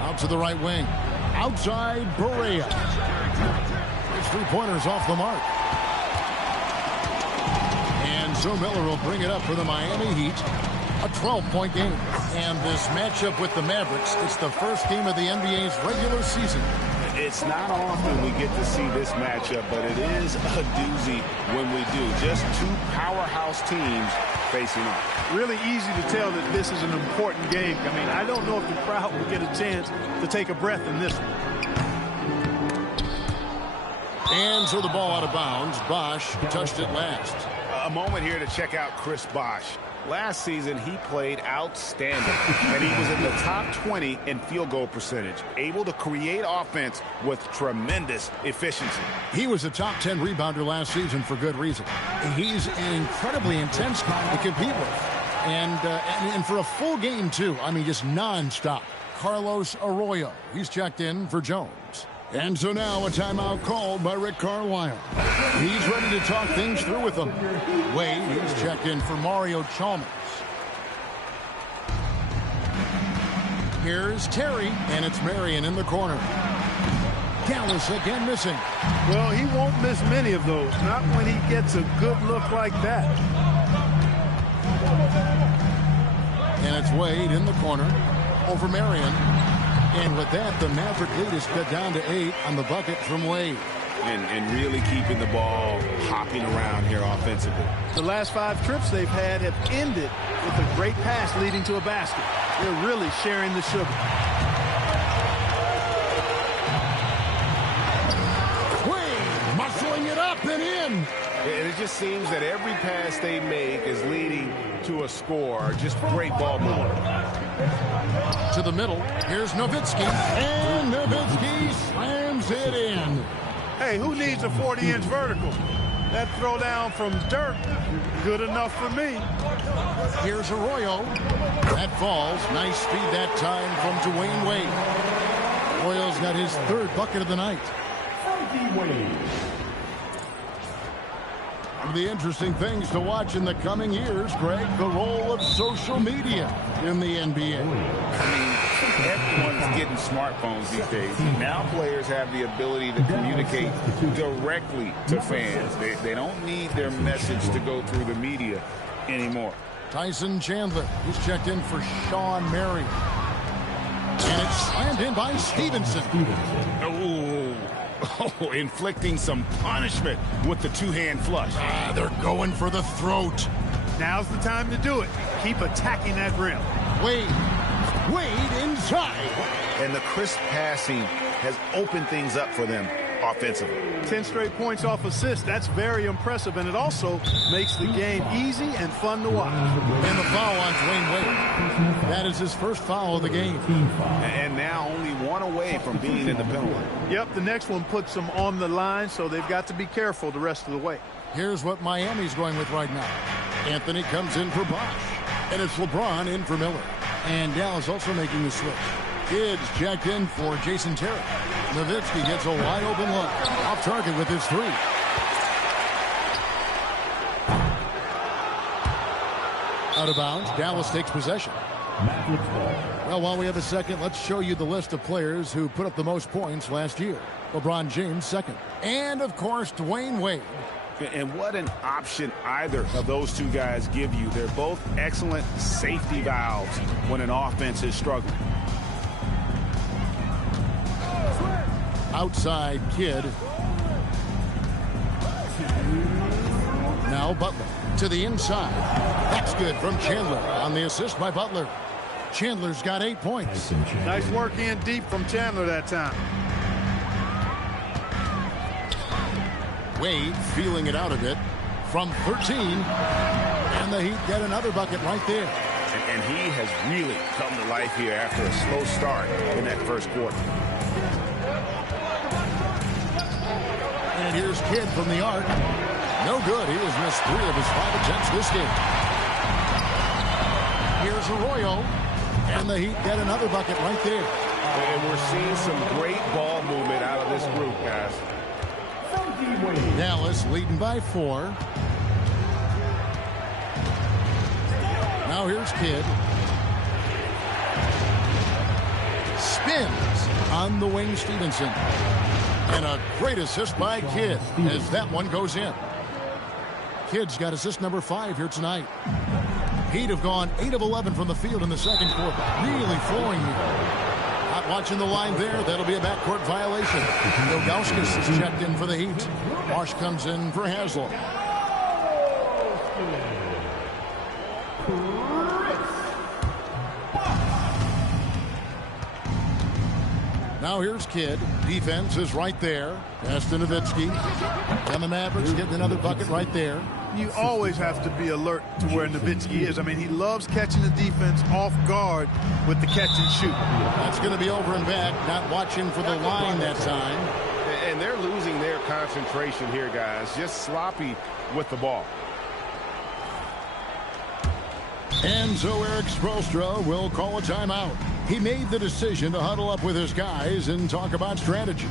Out to the right wing. Outside, Borea. His 3-pointer's off the mark. And so Miller will bring it up for the Miami Heat. A 12-point game. And this matchup with the Mavericks, it's the first game of the NBA's regular season. It's not often we get to see this matchup, but it is a doozy when we do. Just 2 powerhouse teams facing off. Really easy to tell that this is an important game. I mean, I don't know if the crowd will get a chance to take a breath in this one. And so the ball out of bounds. Bosh touched it last. A moment here to check out Chris Bosh. Last season, he played outstanding, and he was in the top 20 in field goal percentage, able to create offense with tremendous efficiency. He was a top 10 rebounder last season for good reason. He's an incredibly intense guy to compete with. And for a full game, too. I mean, just nonstop. Carlos Arroyo, he's checked in for Jones. And so now a timeout called by Rick Carlisle. He's ready to talk things through with them. Wade, he's checked in for Mario Chalmers. Here's Terry, and it's Marion in the corner. Dallas again missing. Well, he won't miss many of those. Not when he gets a good look like that. And it's Wade in the corner over Marion. And with that, the Maverick lead is cut down to 8 on the bucket from Wade. And really keeping the ball hopping around here offensively. The last 5 trips they've had have ended with a great pass leading to a basket. They're really sharing the sugar. Wade muscling it up and in. And it just seems that every pass they make is leading to a score. Just great ball movement. To the middle. Here's Nowitzki. And Nowitzki slams it in. Hey, who needs a 40-inch vertical? That throw down from Dirk, good enough for me. Here's Arroyo. That falls. Nice speed that time from Dwayne Wade. Arroyo's got his 3rd bucket of the night. One of the interesting things to watch in the coming years, Greg, the role of social media in the NBA. I mean, everyone's getting smartphones these days. Now players have the ability to communicate directly to fans. They don't need their message to go through the media anymore. Tyson Chandler, who's checked in for Sean Mary. And it's slammed in by Stevenson. Oh, inflicting some punishment with the 2-hand flush. They're going for the throat. Now's the time to do it. keep attacking that rim. Wade inside. And the crisp passing has opened things up for them offensively. 10 straight points off assists. That's very impressive, and it also makes the game easy and fun to watch. And the foul on Dwayne Wade. That is his first foul of the game. And now only one away from being in the penalty. Yep, the next one puts them on the line, so they've got to be careful the rest of the way. Here's what Miami's going with right now. Anthony comes in for Bosch. And it's LeBron in for Miller. And Dallas also making the switch. Kids checked in for Jason Terry. Nowitzki gets a wide open look. Off target with his three. Out of bounds. Dallas takes possession. Well, while we have a second, let's show you the list of players who put up the most points last year. LeBron James second. And, of course, Dwayne Wade. And what an option either of those two guys give you. They're both excellent safety valves when an offense is struggling. Outside Kidd. Now Butler to the inside. That's good from Chandler on the assist by Butler. Chandler's got 8 points. Nice work in deep from Chandler that time. Wade feeling it out a bit from 13. And the Heat get another bucket right there. And he has really come to life here after a slow start in that first quarter. And here's Kidd from the arc. No good. He has missed 3 of his 5 attempts this game. Here's Arroyo. And the Heat get another bucket right there. And we're seeing some great ball movement out of this group, guys. Dallas leading by 4. Now here's Kidd. Spins on the wing, Stevenson. And a great assist by Kidd as that one goes in. Kidd's got assist number 5 here tonight. Heat have gone 8 of 11 from the field in the second quarter. Really flowing here. Not watching the line there. That'll be a backcourt violation. Ilgauskas is checked in for the Heat. Bosch comes in for Haslam. Now here's Kidd. Defense is right there. Pass to Nowitzki. And the Mavericks getting another bucket right there. You always have to be alert to where Nowitzki is. I mean, he loves catching the defense off guard with the catch and shoot. That's going to be over and back. Not watching for the line that time. And they're losing their concentration here, guys. Just sloppy with the ball. And so Eric Spoelstra will call a timeout. He made the decision to huddle up with his guys and talk about strategy.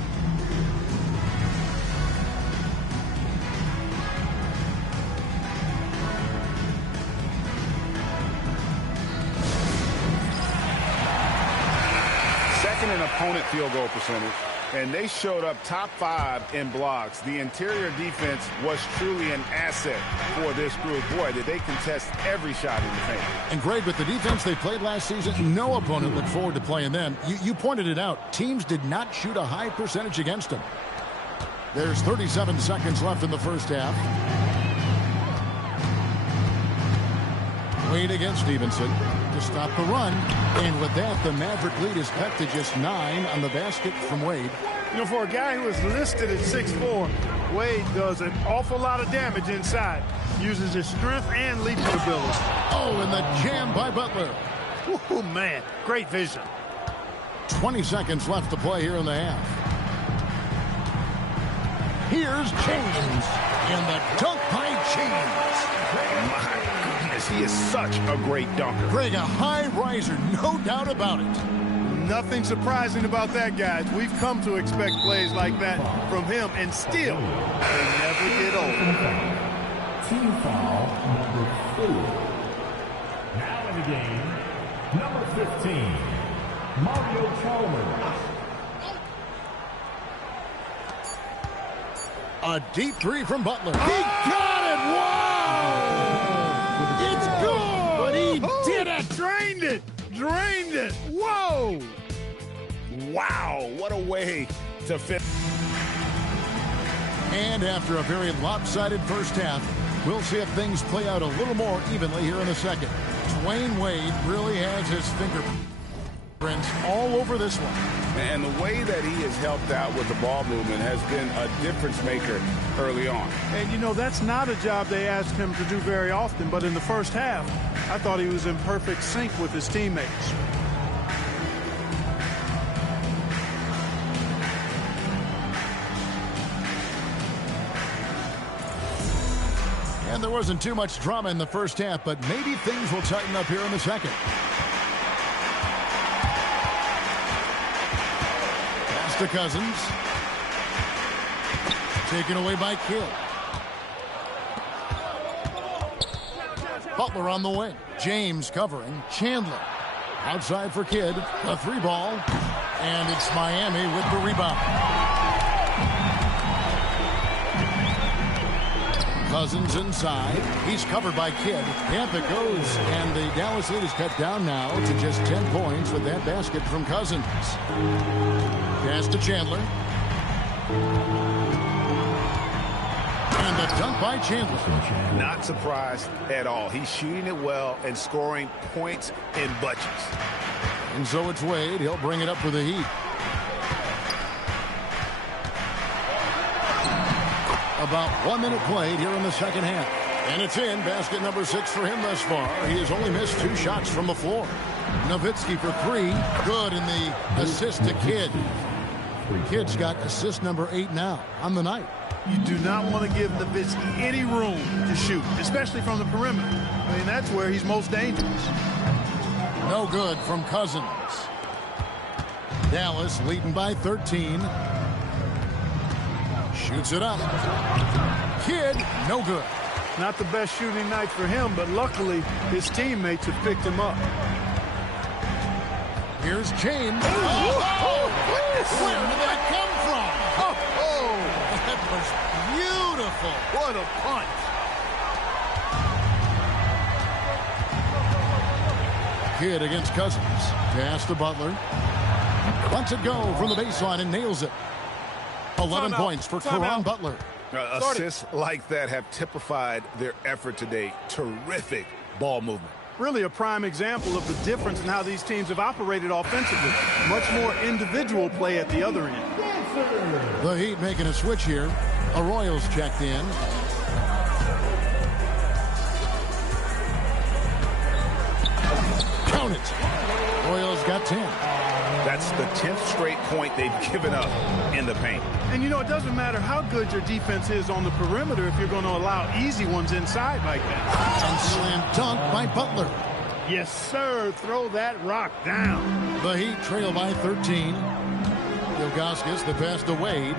Second in opponent field goal percentage. And they showed up top 5 in blocks. The interior defense was truly an asset for this group. Boy, did they contest every shot in the paint. And Greg, with the defense they played last season, no opponent looked forward to playing them. You pointed it out. Teams did not shoot a high percentage against them. There's 37 seconds left in the first half. Wade against Stevenson to stop the run. And with that, the Maverick lead is cut to just 9 on the basket from Wade. You know, for a guy who is listed at 6'4", Wade does an awful lot of damage inside. Uses his strength and leaping ability. Oh, and the jam by Butler. Oh, man. Great vision. 20 seconds left to play here in the half. Here's James. And the dunk by James. My goodness, he is such a great dunker. Greg, a high riser, no doubt about it. Nothing surprising about that, guys. We've come to expect plays like that from him, and still, they never get old. Team foul number 4. Now in the game, number 15, Mario Chalmers. A deep 3 from Butler. He got it! Wow! It's good! But he did it! Drained it! Drained it! Whoa! Wow, what a way to fit. And after a very lopsided first half, We'll see if things play out a little more evenly here in a second. Dwayne Wade really has his fingerprints all over this one. And the way that he has helped out with the ball movement has been a difference maker early on. And, you know, that's not a job they ask him to do very often, but in the first half, I thought he was in perfect sync with his teammates. And there wasn't too much drama in the first half, but maybe things will tighten up here in the second. Pass to Cousins. Taken away by Kidd. Butler on the wing. James covering. Chandler. Outside for Kidd. A 3-ball. And it's Miami with the rebound. Cousins inside. He's covered by Kidd. Camp it goes. And the Dallas lead is cut down now to just 10 points with that basket from Cousins. Pass to Chandler. And the dunk by Chandler. Not surprised at all. He's shooting it well and scoring points in bunches. And so it's Wade. He'll bring it up for the Heat. About 1 minute played here in the second half. And it's in. Basket number 6 for him thus far. He has only missed 2 shots from the floor. Nowitzki for 3. Good in the assist to Kidd. Kidd's got assist number 8 now on the night. You do not want to give Nowitzki any room to shoot, especially from the perimeter. I mean, that's where he's most dangerous. No good from Cousins. Dallas leading by 13. Shoots it up. Kidd, no good. Not the best shooting night for him, but luckily his teammates have picked him up. Here's James. Oh, where did that come from? That was beautiful. What a punch. Kidd against Cousins. Pass to Butler. Lets it go from the baseline and nails it. 11 points for Caron Butler. Assists like that have typified their effort today. Terrific ball movement. Really a prime example of the difference in how these teams have operated offensively. Much more individual play at the other end. The Heat making a switch here. Arroyo's checked in. Count it. Arroyo's got 10. That's the 10th straight point they've given up in the paint. And, you know, it doesn't matter how good your defense is on the perimeter if you're going to allow easy ones inside like that. And slam dunk by Butler. Yes, sir. Throw that rock down. The Heat trail by 13. Ilgauskas, the pass to Wade.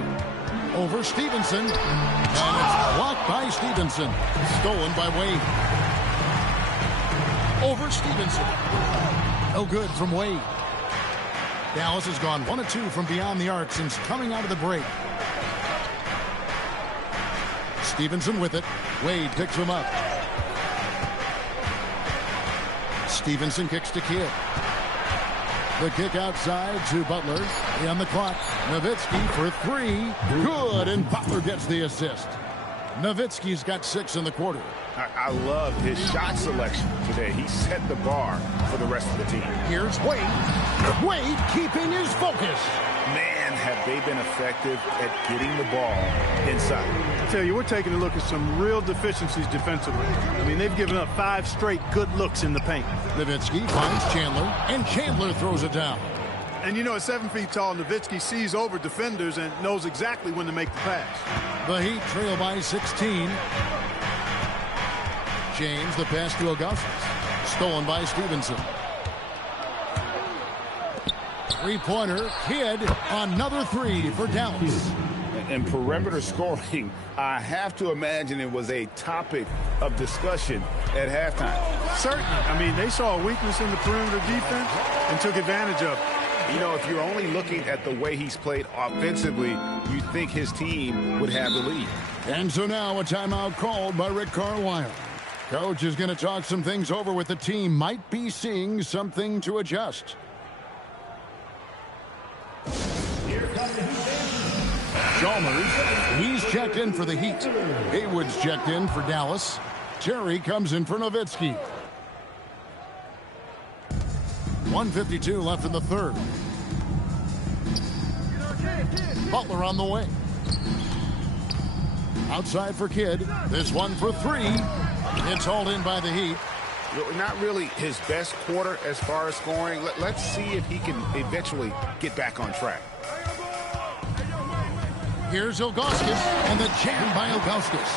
Over Stevenson. And it's blocked by Stevenson. Stolen by Wade. Over Stevenson. No good from Wade. Dallas has gone 1 of 2 from beyond the arc since coming out of the break. Stevenson with it. Wade picks him up. Stevenson kicks to Kidd. The kick outside to Butler. On the clock. Nowitzki for 3. Good, and Butler gets the assist. Nowitzki's got 6 in the quarter. I love his shot selection today. He set the bar for the rest of the team. Here's Wade. Wade keeping his focus. Man, have they been effective at getting the ball inside. I tell you, we're taking a look at some real deficiencies defensively. I mean, they've given up 5 straight good looks in the paint. Nowitzki finds Chandler, and Chandler throws it down. And you know, at 7 feet tall, Nowitzki sees over defenders and knows exactly when to make the pass. The Heat trail by 16. James, the pass to Augustus. Stolen by Stevenson. 3-pointer. Kidd, another 3 for Dallas. And perimeter scoring, I have to imagine it was a topic of discussion at halftime. Certainly. I mean, they saw a weakness in the perimeter defense and took advantage of it. You know, if you're only looking at the way he's played offensively, you'd think his team would have the lead. And so now a timeout called by Rick Carlisle. Coach is going to talk some things over with the team. Might be seeing something to adjust. Here comes the Chalmers, he's checked in for the Heat. Haywood's checked in for Dallas. Terry comes in for Nowitzki. 1:52 left in the third. Butler on the way. Outside for Kidd. This one for three. It's hauled in by the Heat. Not really his best quarter as far as scoring. Let's see if he can eventually get back on track. Here's Ilgauskas, and the jam by Ilgauskas.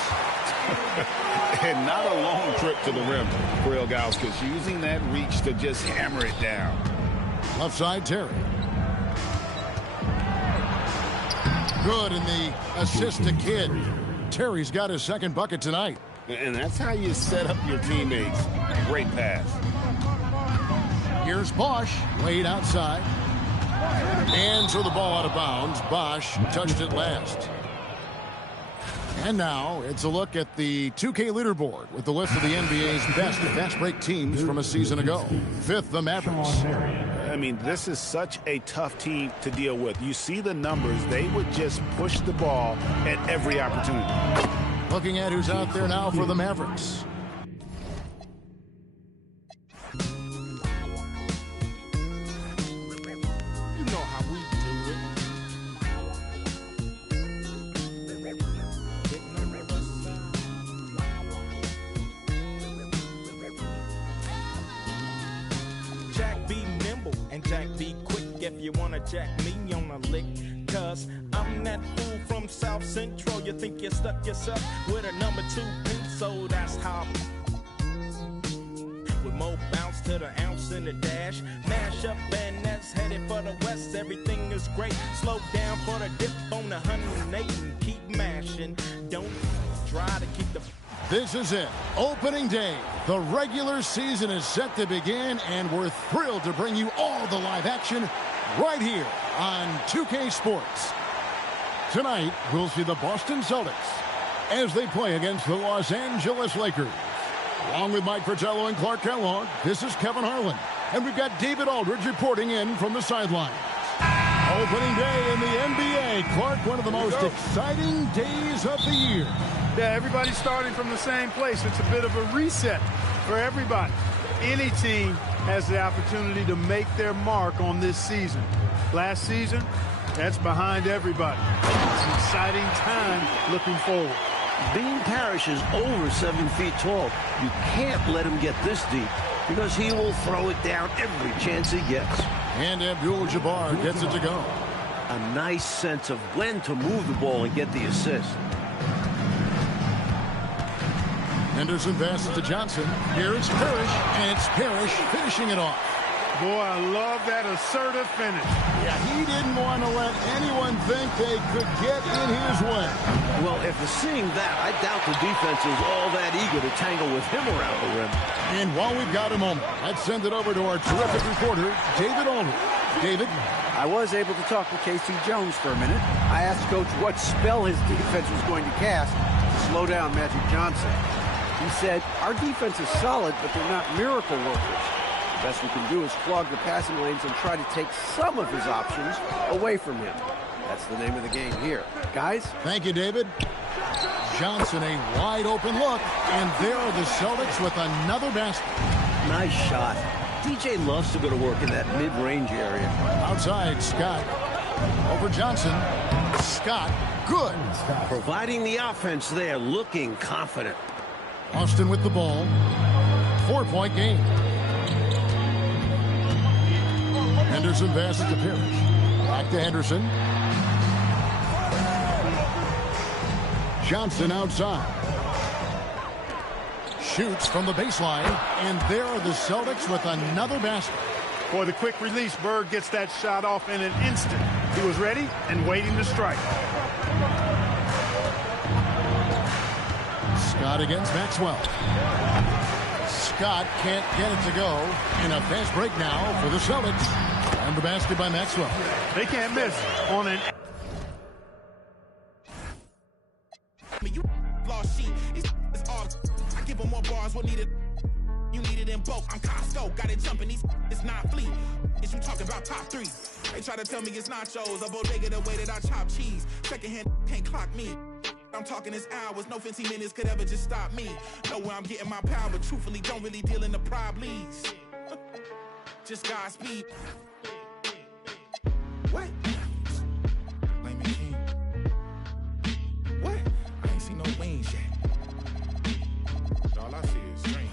And not a long trip to the rim for Ilgauskas, using that reach to just hammer it down. Left side, Terry. Good in the assist to Kidd. Terry's got his second bucket tonight. And that's how you set up your teammates. Great pass. Here's Bosch, laid outside. And threw the ball out of bounds. Bosch touched it last. And now it's a look at the 2K leaderboard with the list of the NBA's best fast break teams from a season ago. Fifth, the Mavericks. I mean, this is such a tough team to deal with. You see the numbers. They would just push the ball at every opportunity. Looking at who's out there now for the Mavericks. You know how we do it. Jack be nimble and Jack be quick if you wanna jack me on a lick. Cause I'm that fool from South Central. You think you stuck yourself with a number 2 pick, so that's how. With more bounce to the ounce in the dash. Mash up and that's headed for the west. Everything is great. Slow down for the dip on the 108 and keep mashing. Don't try to keep the... This is it. Opening day. The regular season is set to begin, and we're thrilled to bring you all the live action right here on 2K Sports. Tonight, we'll see the Boston Celtics as they play against the Los Angeles Lakers. Along with Mike Fratello and Clark Kellogg, this is Kevin Harlan. And we've got David Aldridge reporting in from the sidelines. Opening day in the NBA. Clark, one of the most exciting days of the year. Yeah, everybody's starting from the same place. It's a bit of a reset for everybody. Any team has the opportunity to make their mark on this season. Last season, that's behind everybody. It's an exciting time looking forward. Bean Parrish is over 7 feet tall. You can't let him get this deep because he will throw it down every chance he gets. And Abdul-Jabbar gets it to go. A nice sense of when to move the ball and get the assist. Henderson passes to Johnson. Here it's Parrish, and it's Parrish finishing it off. Boy, I love that assertive finish. Yeah, he didn't want to let anyone think they could get in his way. Well, after seeing that, I doubt the defense is all that eager to tangle with him around the rim. And while we've got a moment, let's send it over to our terrific reporter, David Aldridge. David? I was able to talk to K.C. Jones for a minute. I asked Coach what spell his defense was going to cast to slow down Magic Johnson. He said, our defense is solid, but they're not miracle workers. The best we can do is clog the passing lanes and try to take some of his options away from him. That's the name of the game here. Guys? Thank you, David. Johnson, a wide open look, and there are the Celtics with another basket. Nice shot. DJ loves to go to work in that mid-range area. Outside, Scott. Over Johnson. Scott, good. Providing the offense there, looking confident. Austin with the ball. 4-point game. Henderson passes to Parrish. Back to Henderson. Johnson outside. Shoots from the baseline. And there are the Celtics with another basket. Boy, the quick release. Bird gets that shot off in an instant. He was ready and waiting to strike. Scott against Maxwell. Scott can't get it to go. In a fast break now for the Celtics. And the basket by Maxwell. They can't miss on an... You lost sheet. It's all. I give them more bars. What needed? You needed in bulk. I'm Costco, got it jumping. These it's not fleet. Is you talking about top 3? They try to tell me it's nachos, a bodega the way that I chop cheese. Secondhand can't clock me. I'm talking this hours, no 15 minutes could ever just stop me. Know where I'm getting my power, but truthfully don't really deal in the problems. Just Godspeed. What? Blame me, King. What? I ain't seen no wings yet. All I see is strings.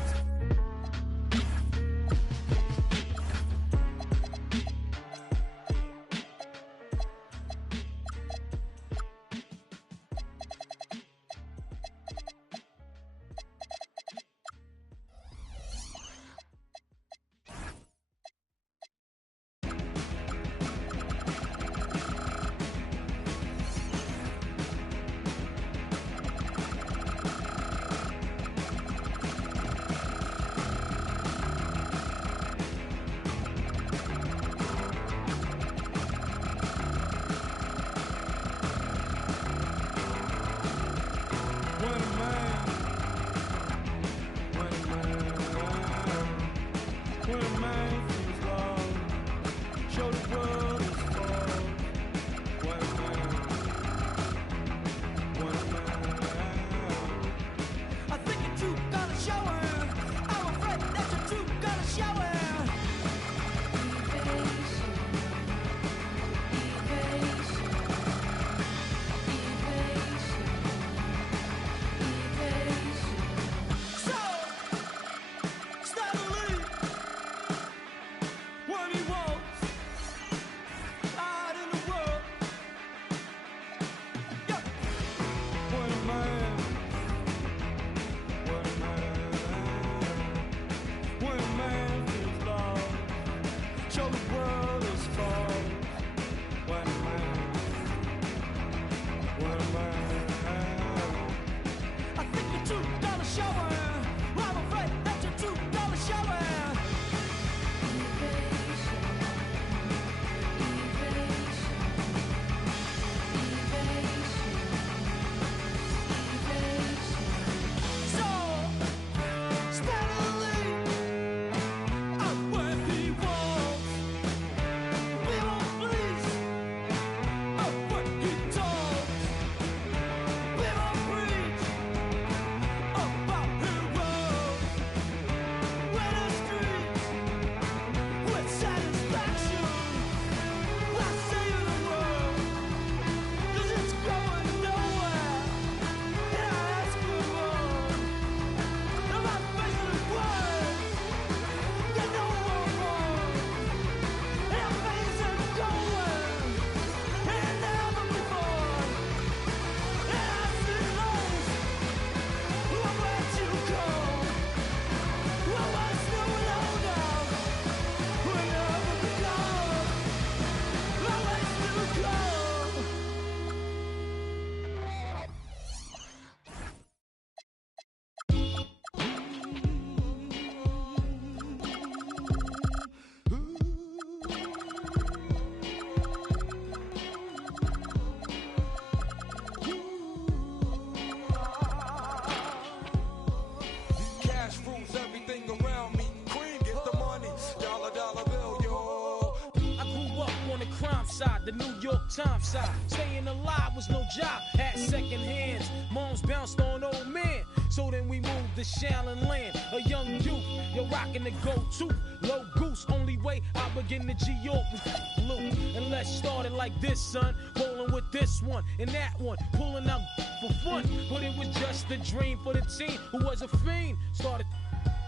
The New York Times side. Staying alive was no job. Had second hands. Moms bounced on old men. So then we moved to Shaolin Land. A young youth, you're rocking the go-to. Low goose, only way I begin to G-York was loot. And let's start it like this, son. Rolling with this one and that one. Pulling out for fun. But it was just a dream for the team who was a fiend. Started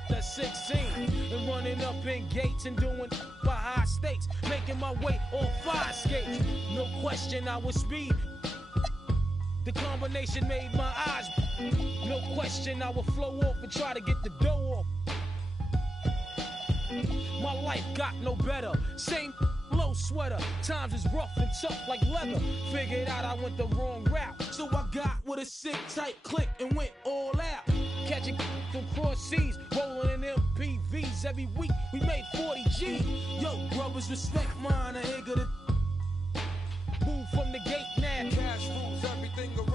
at 16 and running up in gates and doing by high stakes, making my way on 5 skates. No question I was speed. The combination made my eyes. No question I would flow off and try to get the dough off. My life got no better. Same low sweater. Times is rough and tough like leather. Figured out I went the wrong route. So I got with a sick tight click and went all out. Catching from cross seas, rolling in MPVs every week. We made 40 G. Yo, brothers, respect mine. I ain't gonna move from the gate now. Cash rules everything around.